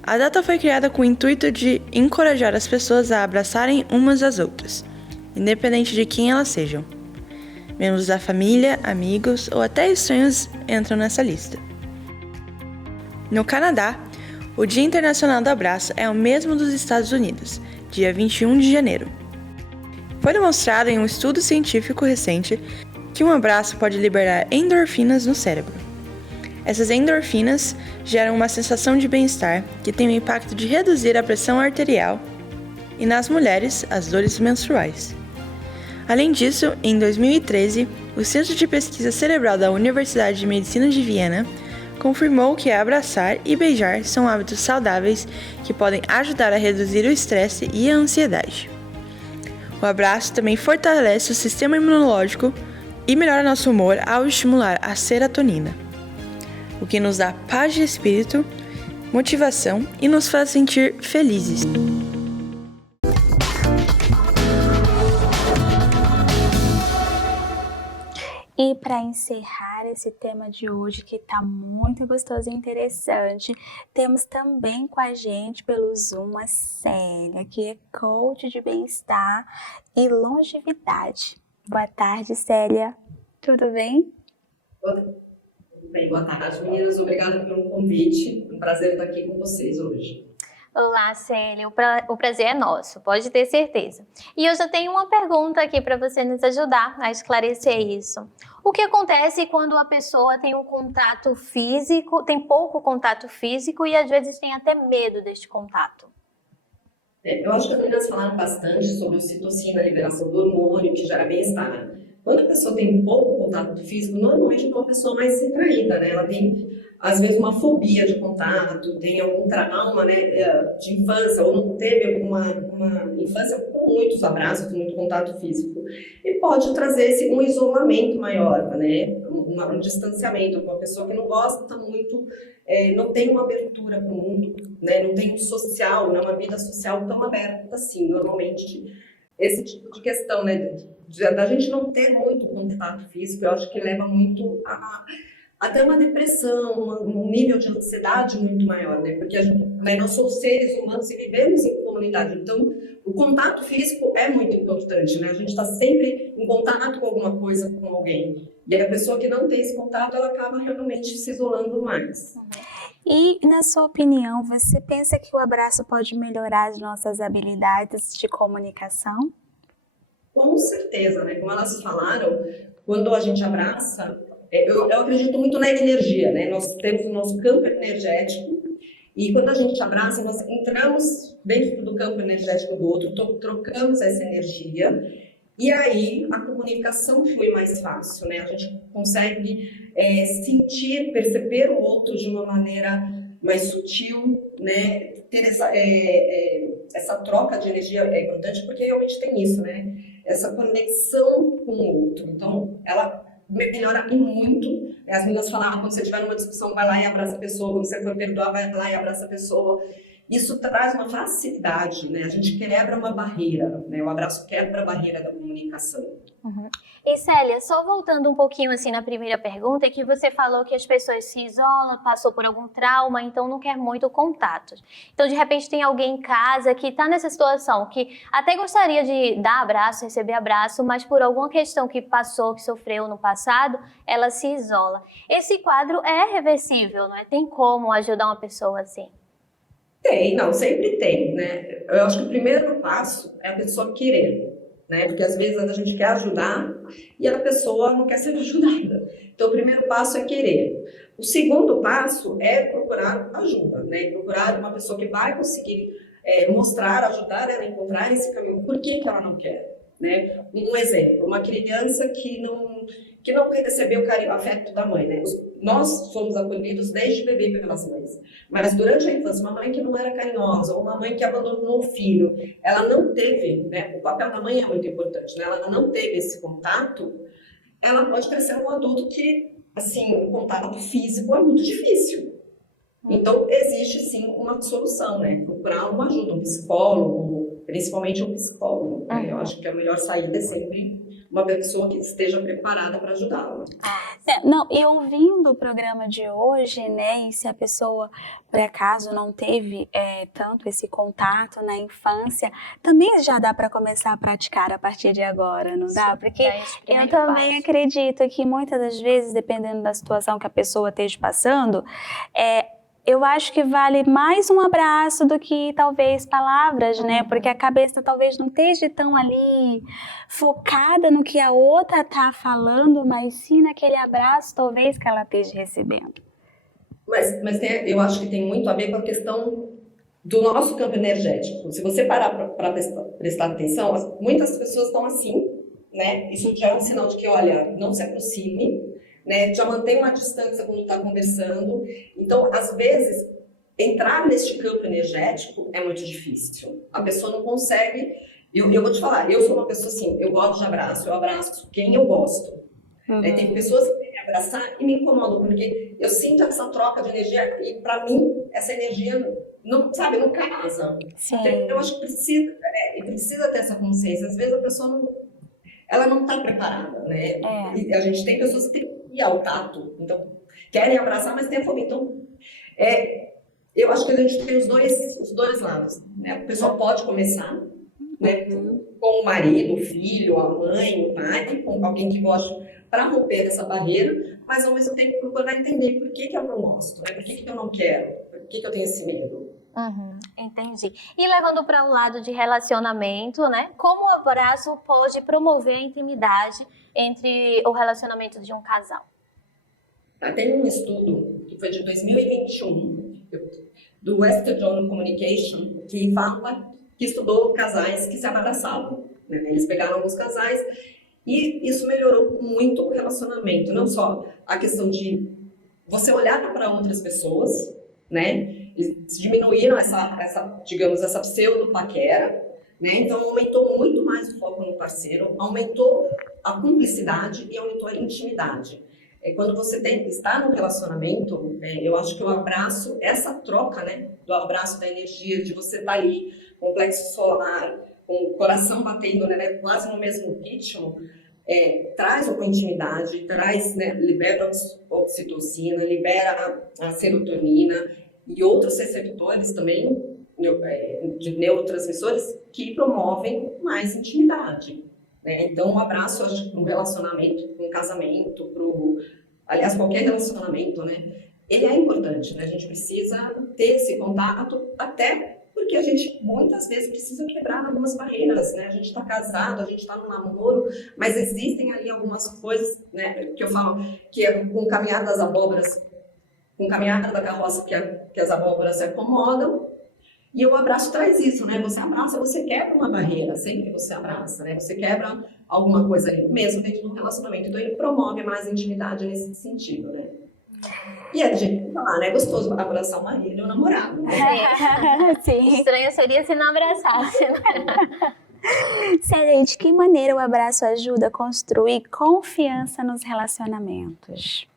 A data foi criada com o intuito de encorajar as pessoas a abraçarem umas às outras, independente de quem elas sejam. Membros da família, amigos ou até estranhos entram nessa lista. No Canadá, o Dia Internacional do Abraço é o mesmo dos Estados Unidos, dia 21 de janeiro. Foi demonstrado em um estudo científico recente que um abraço pode liberar endorfinas no cérebro. Essas endorfinas geram uma sensação de bem-estar que tem o impacto de reduzir a pressão arterial e, nas mulheres, as dores menstruais. Além disso, em 2013, o Centro de Pesquisa Cerebral da Universidade de Medicina de Viena confirmou que abraçar e beijar são hábitos saudáveis que podem ajudar a reduzir o estresse e a ansiedade. O abraço também fortalece o sistema imunológico e melhora nosso humor ao estimular a serotonina, o que nos dá paz de espírito, motivação e nos faz sentir felizes. E para encerrar esse tema de hoje, que está muito gostoso e interessante, temos também com a gente pelo Zoom a Célia, que é coach de bem-estar e longevidade. Boa tarde, Célia. Tudo bem? Tudo bem, boa tarde, meninas. Obrigada pelo convite. Um prazer estar aqui com vocês hoje. Olá, Célia. O prazer é nosso, pode ter certeza. E eu já tenho uma pergunta aqui para você nos ajudar a esclarecer isso. O que acontece quando a pessoa tem um contato físico, tem pouco contato físico e às vezes tem até medo deste contato? Eu acho que as meninas falaram bastante sobre ocitocina, a liberação do hormônio que gera bem-estar. Quando a pessoa tem pouco contato físico, normalmente é uma pessoa mais retraída, né? Ela tem, às vezes, uma fobia de contato, tem algum trauma, né, de infância, ou não teve uma infância com muitos abraços, com muito contato físico. E pode trazer um isolamento maior, né? Um distanciamento, uma pessoa que não gosta muito, não tem uma abertura para o mundo, né? Não tem um social, não é uma vida social tão aberta assim, normalmente. Esse tipo de questão, né, da gente não ter muito contato físico, eu acho que leva muito até uma depressão, um nível de ansiedade muito maior, né, porque nós somos seres humanos e vivemos em comunidade, então o contato físico é muito importante, né, a gente está sempre em contato com alguma coisa, com alguém, e a pessoa que não tem esse contato, ela acaba realmente se isolando mais. E, na sua opinião, você pensa que o abraço pode melhorar as nossas habilidades de comunicação? Com certeza, né? Como elas falaram, quando a gente abraça, eu acredito muito na energia, né? Nós temos o nosso campo energético e quando a gente abraça, nós entramos dentro do campo energético do outro, trocamos essa energia e aí a comunicação flui mais fácil, né? A gente consegue sentir, perceber o outro de uma maneira mais sutil, né? Ter essa troca de energia é importante porque realmente tem isso, né? Essa conexão com o outro. Então, ela melhora muito. As meninas falavam, quando você estiver numa discussão, vai lá e abraça a pessoa. Quando você for perdoar, vai lá e abraça a pessoa. Isso traz uma facilidade, né? A gente quebra uma barreira, né? O abraço quebra a barreira da comunicação. Uhum. E Célia, só voltando um pouquinho assim na primeira pergunta, é que você falou que as pessoas se isolam, passou por algum trauma, então não quer muito contato. Então, de repente, tem alguém em casa que está nessa situação, que até gostaria de dar abraço, receber abraço, mas por alguma questão que passou, que sofreu no passado, ela se isola. Esse quadro é reversível, não é? Tem como ajudar uma pessoa assim? Tem, não, sempre tem, né? Eu acho que o primeiro passo é a pessoa querer, né? Porque às vezes a gente quer ajudar e a pessoa não quer ser ajudada. Então o primeiro passo é querer. O segundo passo é procurar ajuda, né? Procurar uma pessoa que vai conseguir mostrar, ajudar ela a encontrar esse caminho. Por que ela não quer? Né? Um exemplo, uma criança que não recebeu o carinho, o afeto da mãe, né? Nós fomos acolhidos desde bebê pelas mães, mas durante a infância, uma mãe que não era carinhosa, ou uma mãe que abandonou o filho, ela não teve, né? O papel da mãe é muito importante, né? Ela não teve esse contato, ela pode crescer um adulto que, assim, o contato físico é muito difícil. Então, existe sim uma solução, né? Procurar uma ajuda, um psicólogo, principalmente um psicólogo. Né? Eu acho que a melhor saída é sempre uma pessoa que esteja preparada para ajudá-la. Não, e ouvindo o programa de hoje, né, e se a pessoa, por acaso, não teve tanto esse contato na infância, também já dá para começar a praticar a partir de agora, não dá? Porque eu também acredito que muitas das vezes, dependendo da situação que a pessoa esteja passando, eu acho que vale mais um abraço do que talvez palavras, né? Porque a cabeça talvez não esteja tão ali focada no que a outra está falando, mas sim naquele abraço talvez que ela esteja recebendo. Mas eu acho que tem muito a ver com a questão do nosso campo energético. Se você parar para prestar atenção, muitas pessoas estão assim, né? Isso já é um sinal de que, olha, não se aproxime, né? Já mantém uma distância quando está conversando. Então, às vezes, entrar neste campo energético é muito difícil. A pessoa não consegue. Eu vou te falar, eu sou uma pessoa assim, eu gosto de abraço, eu abraço quem eu gosto. Tem pessoas que querem me abraçar e me incomodam, porque eu sinto essa troca de energia e, para mim, essa energia não, sabe, não casa. Então, eu acho que precisa ter essa consciência. Às vezes a pessoa ela não está preparada, né? E a gente tem pessoas que têm que ir ao tato, então querem abraçar, mas têm fome. Então, eu acho que a gente tem os dois lados, né? A pessoa pode começar, né, com o marido, o filho, a mãe, o pai, com alguém que gosta, para romper essa barreira, mas ao mesmo tempo procurar entender por que eu não gosto, né? Por que eu não quero, por que eu tenho esse medo. Entendi. E levando para o lado de relacionamento, né? Como o abraço pode promover a intimidade entre o relacionamento de um casal? Tem um estudo que foi de 2021 do Western Journal Communication que estudou casais que se abraçavam, né? Eles pegaram alguns casais e isso melhorou muito o relacionamento, não só a questão de você olhar para outras pessoas, né? Eles diminuíram essa pseudo-paquera, né? Então aumentou muito mais o foco no parceiro, aumentou a cumplicidade e aumentou a intimidade. Quando você está no relacionamento, eu acho que o abraço, essa troca, né, do abraço, da energia, de você estar ali, com o plexo solar, com o coração batendo, né, quase no mesmo ritmo, traz uma intimidade, né, libera a oxitocina, libera a serotonina e outros receptores também, de neurotransmissores, que promovem mais intimidade. Então, um abraço, acho que para um relacionamento, para um casamento, aliás, qualquer relacionamento, né? Ele é importante, né? A gente precisa ter esse contato, até porque a gente, muitas vezes, precisa quebrar algumas barreiras, né? A gente está casado, a gente está no namoro, mas existem ali algumas coisas, né, que eu falo, que é com o caminhar das abóboras, com o caminhar da carroça que as abóboras se acomodam. E o abraço traz isso, né? Você abraça, você quebra uma barreira, sempre que você abraça, né? Você quebra alguma coisa ali, mesmo dentro do relacionamento. Então, ele promove mais intimidade nesse sentido, né? E a gente falar, né? É gostoso abraçar o marido e o namorado. Né? Sim. Estranho seria se não abraçasse, né? Célia, de que maneira o abraço ajuda a construir confiança nos relacionamentos?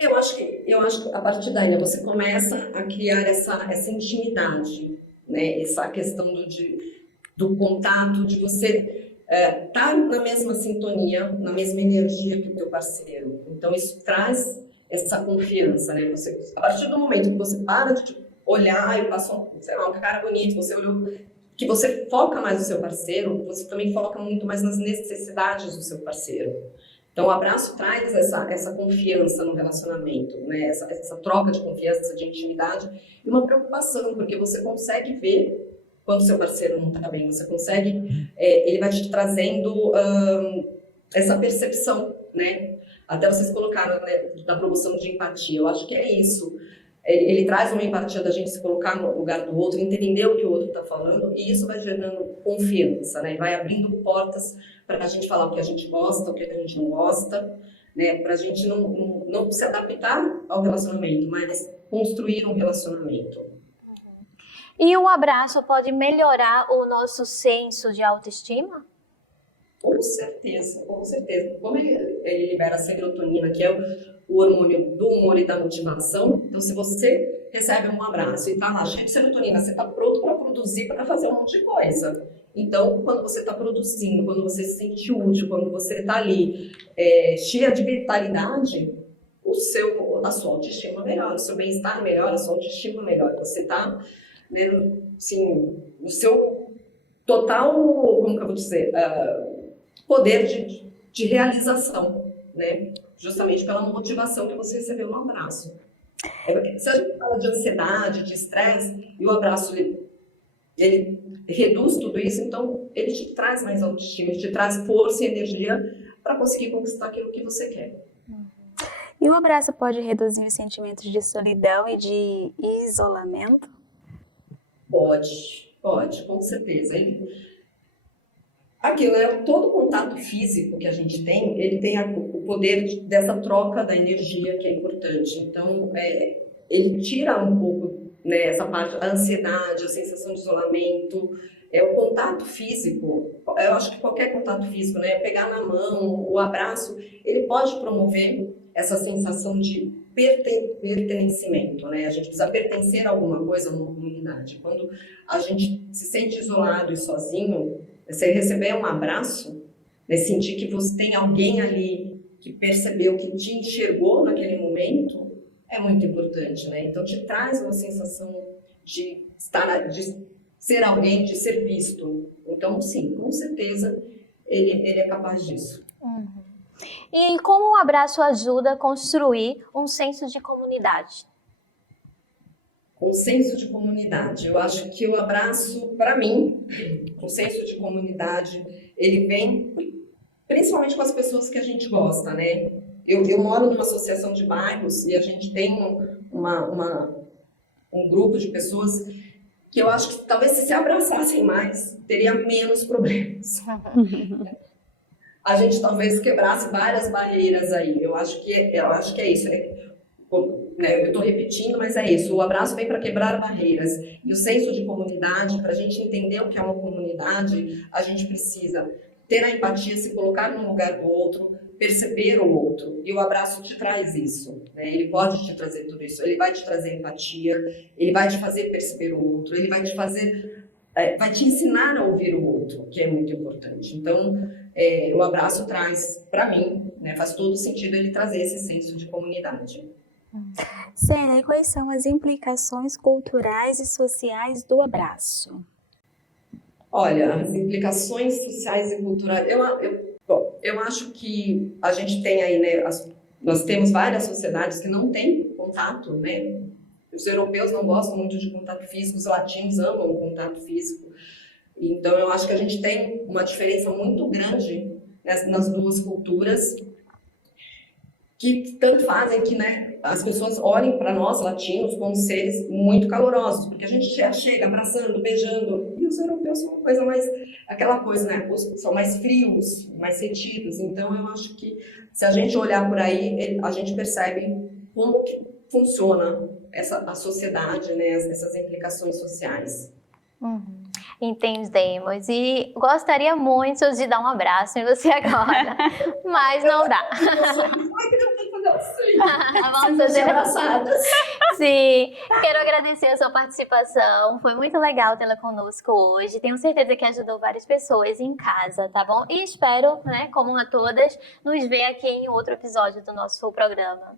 Eu acho que a partir daí, né, você começa a criar essa intimidade, né? Essa questão do contato, de você estar na mesma sintonia, na mesma energia que o teu parceiro. Então, isso traz essa confiança, né? A partir do momento que você para de olhar e passou, sei lá, um cara bonito, você olhou, que você foca mais no seu parceiro, você também foca muito mais nas necessidades do seu parceiro. Então, o abraço traz essa confiança no relacionamento, né? Essa troca de confiança, de intimidade e uma preocupação, porque você consegue ver quando seu parceiro não está bem, você consegue, ele vai te trazendo essa percepção, né? Até vocês colocaram, né, da promoção de empatia, eu acho que é isso. Ele traz uma empatia da gente se colocar no lugar do outro, entender o que o outro está falando, e isso vai gerando confiança, né? Vai abrindo portas para a gente falar o que a gente gosta, o que a gente não gosta, né? Para a gente não se adaptar ao relacionamento, mas construir um relacionamento. E o abraço pode melhorar o nosso senso de autoestima? Com certeza, com certeza. Como ele libera a serotonina, que é o hormônio do humor e da motivação, então se você recebe um abraço e está lá cheio de serotonina, você está pronto para produzir, para fazer um monte de coisa. Então, quando você está produzindo, quando você se sente útil, quando você está ali cheia de vitalidade, a sua autoestima melhora, o seu bem-estar melhora, a sua autoestima melhora. Você está, né, assim, no seu total, como que eu vou dizer, poder de realização, né? Justamente pela motivação que você recebeu no abraço. Se a gente fala de ansiedade, de estresse, e o abraço ele reduz tudo isso, então ele te traz mais autoestima, ele te traz força e energia para conseguir conquistar aquilo que você quer. E o abraço pode reduzir os sentimentos de solidão e de isolamento? Pode, com certeza. aquilo é todo contato físico que a gente tem, ele tem o poder dessa troca da energia que é importante. Então, ele tira um pouco, né, essa parte, a ansiedade, a sensação de isolamento, o contato físico. Eu acho que qualquer contato físico, né, pegar na mão, o abraço, ele pode promover essa sensação de pertencimento, né? A gente precisa pertencer a alguma coisa, a uma comunidade. Quando a gente se sente isolado e sozinho, você receber um abraço, né, sentir que você tem alguém ali que percebeu, que te enxergou naquele momento, é muito importante, né? Então te traz uma sensação de ser alguém, de ser visto. Então, sim, com certeza ele é capaz disso. E como o abraço ajuda a construir um senso de comunidade? Um senso de comunidade. Eu acho que o abraço, para mim, o senso de comunidade, ele vem principalmente com as pessoas que a gente gosta, né? Eu moro numa associação de bairros e a gente tem um grupo de pessoas que eu acho que talvez se abraçassem mais, teria menos problemas. A gente talvez quebrasse várias barreiras aí. Eu acho que é isso, né? Eu estou repetindo, mas é isso. O abraço vem para quebrar barreiras. E o senso de comunidade, para a gente entender o que é uma comunidade, a gente precisa ter a empatia, se colocar no lugar do outro, perceber o outro. E o abraço te traz isso, né? Ele pode te trazer tudo isso. Ele vai te trazer empatia, ele vai te fazer perceber o outro, ele vai te fazer... vai te ensinar a ouvir o outro, que é muito importante. Então, o abraço traz, para mim, né, faz todo sentido ele trazer esse senso de comunidade. Célia, quais são as implicações culturais e sociais do abraço? Olha, as implicações sociais e culturais... eu acho que a gente tem aí, né, nós temos várias sociedades que não têm contato, né? Os europeus não gostam muito de contato físico, os latinos amam o contato físico. Então, eu acho que a gente tem uma diferença muito grande nas duas culturas, que tanto fazem que, né, as pessoas olhem para nós, latinos, como seres muito calorosos, porque a gente já chega abraçando, beijando, e os europeus são uma coisa mais, aquela coisa, né, são mais frios, mais retidos. Então, eu acho que se a gente olhar por aí, a gente percebe como que funciona a sociedade, né, essas implicações sociais. Entendemos. E gostaria muito de dar um abraço em você agora, mas não dá. Vamos fazer abraçadas. Sim, quero agradecer a sua participação. Foi muito legal tê-la conosco hoje. Tenho certeza que ajudou várias pessoas em casa, tá bom? E espero, né, como a todas, nos ver aqui em outro episódio do nosso programa.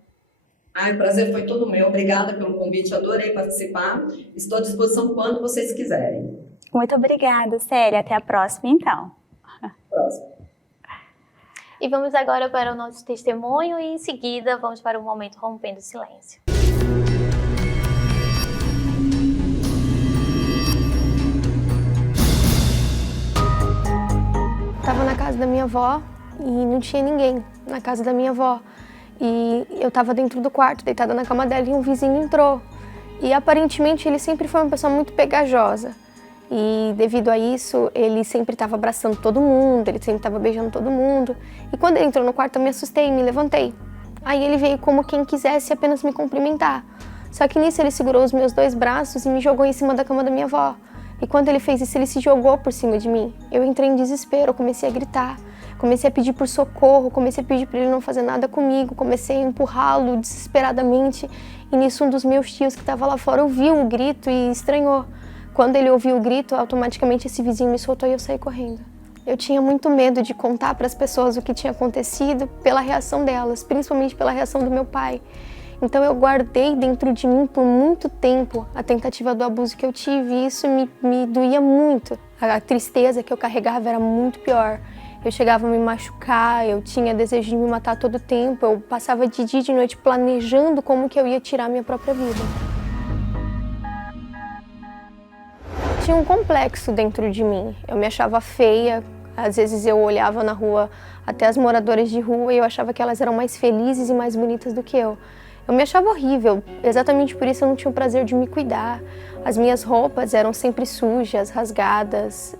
O prazer foi todo meu. Obrigada pelo convite, adorei participar. Estou à disposição quando vocês quiserem. Muito obrigada, Célia. Até a próxima, então. Próximo. E vamos agora para o nosso testemunho e em seguida vamos para o momento Rompendo o Silêncio. Estava na casa da minha avó e não tinha ninguém na casa da minha avó. E eu estava dentro do quarto, deitada na cama dela, e um vizinho entrou. E aparentemente ele sempre foi uma pessoa muito pegajosa. E devido a isso, ele sempre estava abraçando todo mundo, ele sempre estava beijando todo mundo. E quando ele entrou no quarto, eu me assustei e me levantei. Aí ele veio como quem quisesse apenas me cumprimentar. Só que nisso ele segurou os meus dois braços e me jogou em cima da cama da minha avó. E quando ele fez isso, ele se jogou por cima de mim. Eu entrei em desespero, eu comecei a gritar. Comecei a pedir por socorro, comecei a pedir para ele não fazer nada comigo, comecei a empurrá-lo desesperadamente. E nisso um dos meus tios que estava lá fora ouviu o grito e estranhou. Quando ele ouviu o grito, automaticamente esse vizinho me soltou e eu saí correndo. Eu tinha muito medo de contar para as pessoas o que tinha acontecido pela reação delas, principalmente pela reação do meu pai. Então eu guardei dentro de mim por muito tempo a tentativa do abuso que eu tive e isso me doía muito. A tristeza que eu carregava era muito pior. Eu chegava a me machucar, eu tinha desejo de me matar todo o tempo, eu passava de dia e de noite planejando como que eu ia tirar minha própria vida. Tinha um complexo dentro de mim, eu me achava feia, às vezes eu olhava na rua até as moradoras de rua e eu achava que elas eram mais felizes e mais bonitas do que eu. Eu me achava horrível, exatamente por isso eu não tinha o prazer de me cuidar. As minhas roupas eram sempre sujas, rasgadas,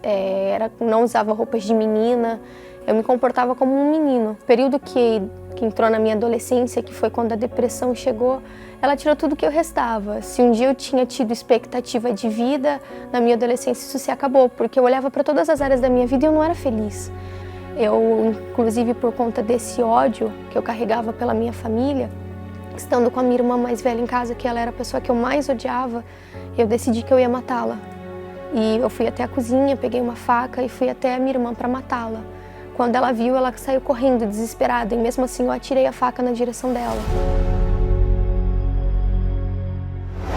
não usava roupas de menina, eu me comportava como um menino. O período que entrou na minha adolescência, que foi quando a depressão chegou, ela tirou tudo que eu restava. Se um dia eu tinha tido expectativa de vida, na minha adolescência isso se acabou, porque eu olhava para todas as áreas da minha vida e eu não era feliz. Eu, inclusive por conta desse ódio que eu carregava pela minha família, estando com a minha irmã mais velha em casa, que ela era a pessoa que eu mais odiava, eu decidi que eu ia matá-la. E eu fui até a cozinha, peguei uma faca e fui até a minha irmã para matá-la. Quando ela viu, ela saiu correndo, desesperada, e mesmo assim eu atirei a faca na direção dela.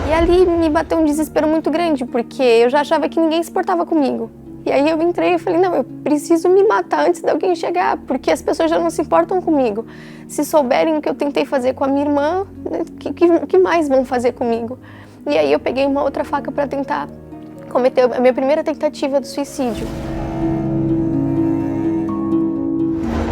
E ali me bateu um desespero muito grande, porque eu já achava que ninguém se importava comigo. E aí eu entrei e falei, não, eu preciso me matar antes de alguém chegar, porque as pessoas já não se importam comigo. Se souberem o que eu tentei fazer com a minha irmã, o que mais vão fazer comigo? E aí eu peguei uma outra faca para tentar cometer a minha primeira tentativa de suicídio.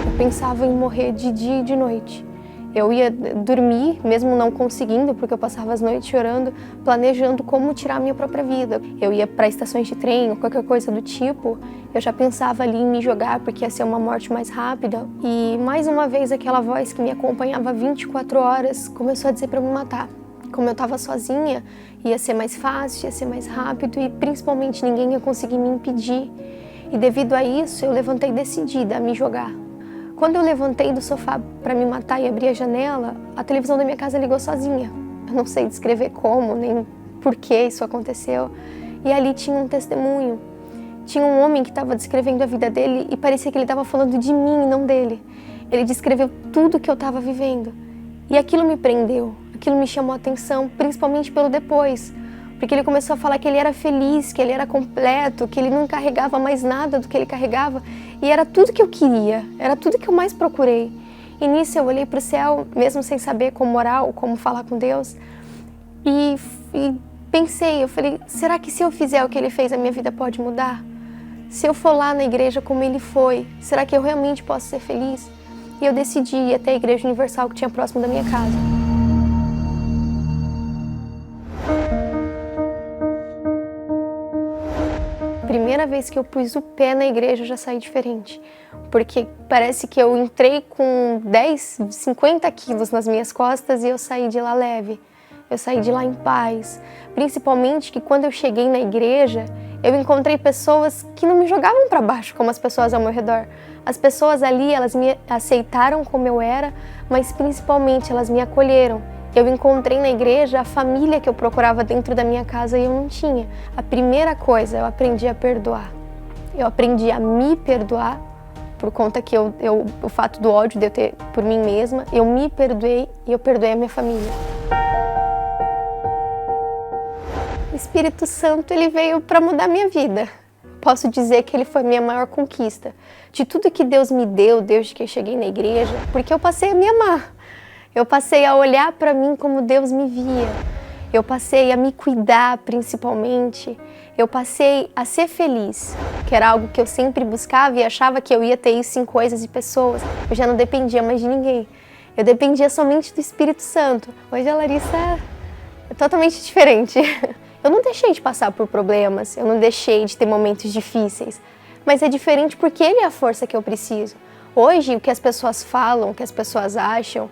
Eu pensava em morrer de dia e de noite. Eu ia dormir, mesmo não conseguindo, porque eu passava as noites chorando, planejando como tirar a minha própria vida. Eu ia para estações de trem ou qualquer coisa do tipo, eu já pensava ali em me jogar porque ia ser uma morte mais rápida. E mais uma vez aquela voz que me acompanhava 24 horas começou a dizer para me matar. Como eu estava sozinha, ia ser mais fácil, ia ser mais rápido e principalmente ninguém ia conseguir me impedir. E devido a isso, eu levantei decidida a me jogar. Quando eu levantei do sofá para me matar e abri a janela, a televisão da minha casa ligou sozinha. Eu não sei descrever como, nem por que isso aconteceu. E ali tinha um testemunho. Tinha um homem que estava descrevendo a vida dele e parecia que ele estava falando de mim e não dele. Ele descreveu tudo que eu estava vivendo. E aquilo me prendeu, aquilo me chamou a atenção, principalmente pelo depois. Porque ele começou a falar que ele era feliz, que ele era completo, que ele não carregava mais nada do que ele carregava. E era tudo que eu queria, era tudo que eu mais procurei. E nisso eu olhei para o céu, mesmo sem saber como orar ou como falar com Deus. E pensei, eu falei, será que se eu fizer o que ele fez, a minha vida pode mudar? Se eu for lá na igreja como ele foi, será que eu realmente posso ser feliz? E eu decidi ir até a Igreja Universal que tinha próximo da minha casa. Primeira vez que eu pus o pé na igreja, eu já saí diferente. Porque parece que eu entrei com 10, 50 quilos nas minhas costas e eu saí de lá leve. Eu saí de lá em paz. Principalmente que quando eu cheguei na igreja, eu encontrei pessoas que não me jogavam para baixo como as pessoas ao meu redor. As pessoas ali, elas me aceitaram como eu era, mas principalmente elas me acolheram. Eu encontrei na igreja a família que eu procurava dentro da minha casa e eu não tinha. A primeira coisa, eu aprendi a perdoar. Eu aprendi a me perdoar por conta que o fato do ódio de eu ter por mim mesma, eu me perdoei e eu perdoei a minha família. O Espírito Santo, ele veio para mudar minha vida. Posso dizer que ele foi a minha maior conquista. De tudo que Deus me deu desde que eu cheguei na igreja, porque eu passei a me amar. Eu passei a olhar para mim como Deus me via. Eu passei a me cuidar, principalmente. Eu passei a ser feliz, que era algo que eu sempre buscava e achava que eu ia ter isso em coisas e pessoas. Eu já não dependia mais de ninguém. Eu dependia somente do Espírito Santo. Hoje a Larissa é totalmente diferente. Eu não deixei de passar por problemas, eu não deixei de ter momentos difíceis. Mas é diferente porque Ele é a força que eu preciso. Hoje, o que as pessoas falam, o que as pessoas acham,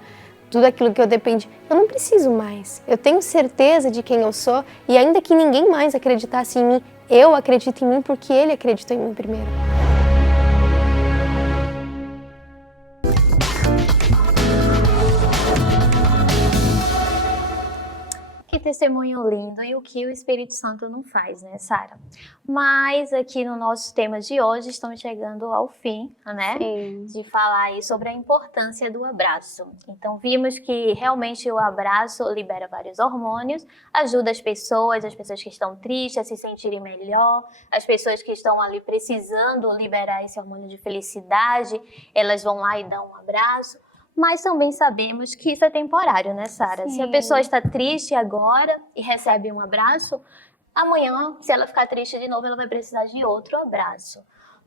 tudo aquilo que eu dependi, eu não preciso mais. Eu tenho certeza de quem eu sou e ainda que ninguém mais acreditasse em mim, eu acredito em mim porque Ele acreditou em mim primeiro. Que testemunho lindo e o que o Espírito Santo não faz, né, Sara? Mas aqui no nosso tema de hoje estamos chegando ao fim, né? Sim. De falar aí sobre a importância do abraço. Então vimos que realmente o abraço libera vários hormônios, ajuda as pessoas que estão tristes a se sentirem melhor, as pessoas que estão ali precisando liberar esse hormônio de felicidade, elas vão lá e dão um abraço. Mas também sabemos que isso é temporário, né, Sara? Se a pessoa está triste agora e recebe um abraço, amanhã, se ela ficar triste de novo, ela vai precisar de outro abraço.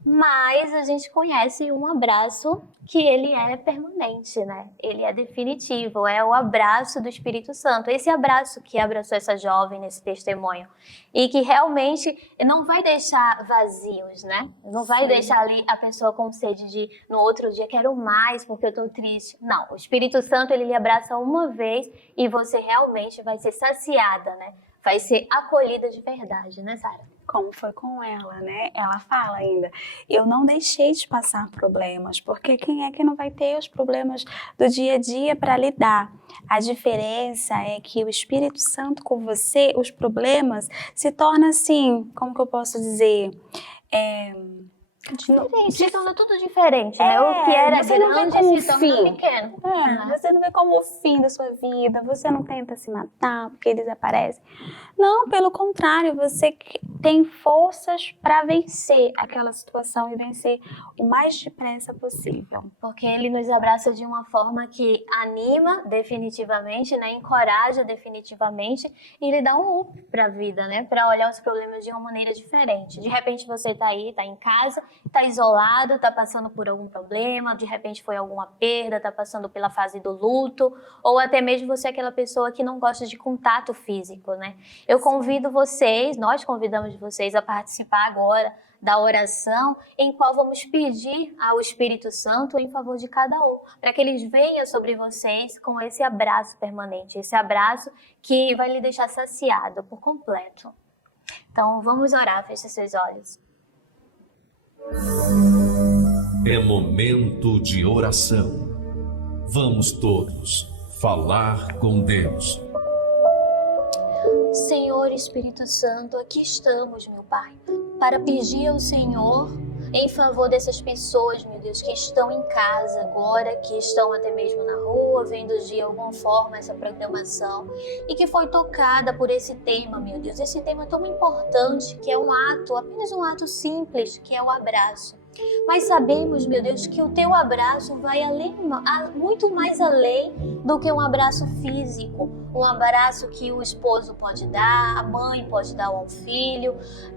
Mas a gente conhece um abraço que ele é permanente, né? Ele é definitivo, é o abraço do Espírito Santo. Esse abraço que abraçou essa jovem nesse testemunho e que realmente não vai deixar vazios, né? Não vai deixar ali a pessoa com sede de no outro dia quero mais porque eu tô triste. Não, o Espírito Santo ele lhe abraça uma vez e você realmente vai ser saciada, né? Vai ser acolhida de verdade, né, Sara? Como foi com ela, né? Ela fala ainda, eu não deixei de passar problemas, porque quem é que não vai ter os problemas do dia a dia para lidar? A diferença é que o Espírito Santo com você, os problemas se tornam assim, como que eu posso dizer? Diferente, se torna tudo diferente, né? O que era você não vê grande como se torna fim. pequeno. Você não vê como o fim da sua vida, você não tenta se matar porque eles aparecem. Não, pelo contrário, você tem forças para vencer aquela situação e vencer o mais depressa possível. Porque ele nos abraça de uma forma que anima definitivamente, né? Encoraja definitivamente e lhe dá um up para a vida, né? Para olhar os problemas de uma maneira diferente. De repente você tá aí, tá em casa, tá isolado, tá passando por algum problema, de repente foi alguma perda, tá passando pela fase do luto, ou até mesmo você é aquela pessoa que não gosta de contato físico, né? Eu convido vocês, nós convidamos vocês a participar agora da oração em qual vamos pedir ao Espírito Santo em favor de cada um, para que eles venham sobre vocês com esse abraço permanente, esse abraço que vai lhe deixar saciado por completo. Então vamos orar, feche seus olhos. É momento de oração. Vamos todos falar com Deus. Senhor Espírito Santo, aqui estamos, meu Pai, para pedir ao Senhor em favor dessas pessoas, meu Deus, que estão em casa agora, que estão até mesmo na rua, vendo de alguma forma essa programação e que foi tocada por esse tema, meu Deus, esse tema tão importante que é um ato, apenas um ato simples, que é o abraço. Mas sabemos, meu Deus, que o teu abraço vai além, muito mais além do que um abraço físico, um abraço que o esposo pode dar, a mãe pode dar ao filho,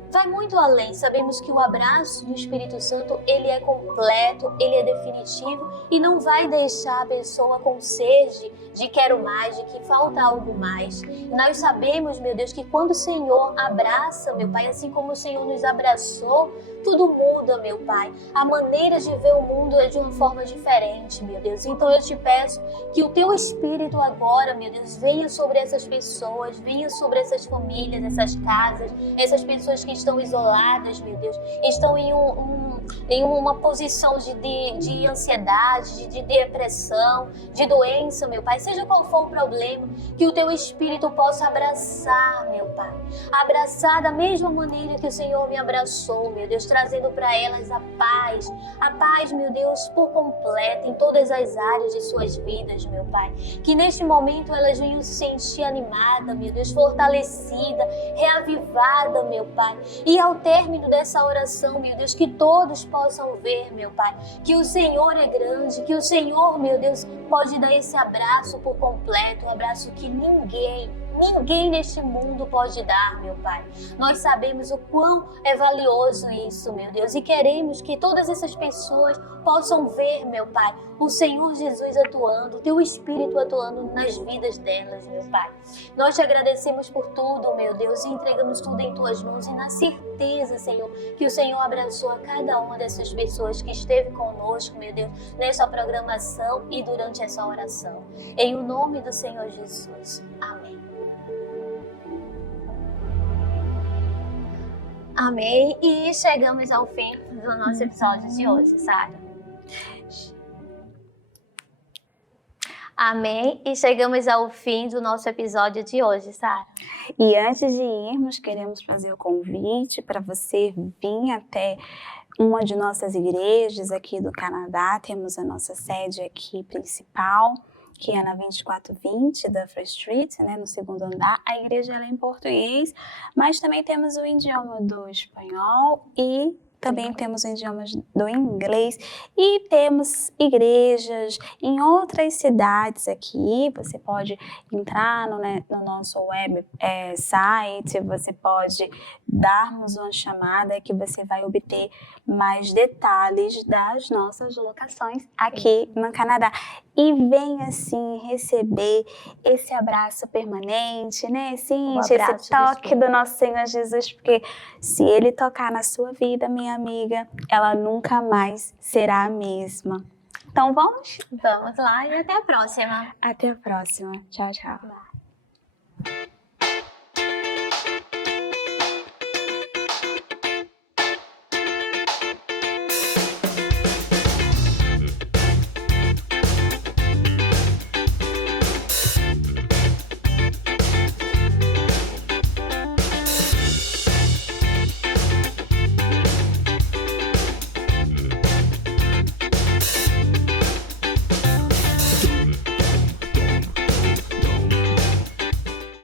vai muito além. Sabemos que o abraço do Espírito Santo, ele é completo, ele é definitivo e não vai deixar a pessoa com sede de quero mais, de que falta algo mais. E nós sabemos, meu Deus, que quando o Senhor abraça, meu Pai, assim como o Senhor nos abraçou, tudo muda, meu Pai. A maneira de ver o mundo é de uma forma diferente, meu Deus. Então eu te peço que o teu Espírito agora, meu Deus, venha sobre essas pessoas, venha sobre essas famílias, essas casas, essas pessoas que estão isoladas, meu Deus, estão em uma posição de ansiedade, de depressão, de doença, meu Pai, seja qual for o problema, que o teu Espírito possa abraçar, meu Pai, abraçar da mesma maneira que o Senhor me abraçou, meu Deus, trazendo para elas a paz, meu Deus, por completo, em todas as áreas de suas vidas, meu Pai, que neste momento elas venham se sentir animadas, meu Deus, fortalecida, reavivada, meu Pai, e ao término dessa oração, meu Deus, que todos possam ver, meu Pai, que o Senhor é grande, que o Senhor, meu Deus, pode dar esse abraço por completo, um abraço que ninguém neste mundo pode dar, meu Pai. Nós sabemos o quão é valioso isso, meu Deus, e queremos que todas essas pessoas possam ver, meu Pai, o Senhor Jesus atuando, o teu Espírito atuando nas vidas delas, meu Pai. Nós te agradecemos por tudo, meu Deus, e entregamos tudo em tuas mãos e na certeza, Senhor, que o Senhor abraçou a cada uma dessas pessoas que esteve conosco, meu Deus, nessa programação e durante essa oração. Em o nome do Senhor Jesus. Amém. Amém. E chegamos ao fim do nosso episódio de hoje, Sara. Amém. E chegamos ao fim do nosso episódio de hoje, Sara. E antes de irmos, queremos fazer o convite para você vir até uma de nossas igrejas aqui do Canadá. Temos a nossa sede aqui principal, que é na 2420 da Free Street, né, no segundo andar. A igreja ela é em português, mas também temos o idioma do espanhol e também temos o idioma do inglês. E temos igrejas em outras cidades aqui. Você pode entrar no nosso web site, você pode darmos uma chamada que você vai obter mais detalhes das nossas locações aqui no Canadá. E venha, assim, receber esse abraço permanente, né? Sente esse toque do nosso Senhor Jesus, porque se Ele tocar na sua vida, minha amiga, ela nunca mais será a mesma. Então vamos? Vamos lá e até a próxima. Até a próxima. Tchau, tchau.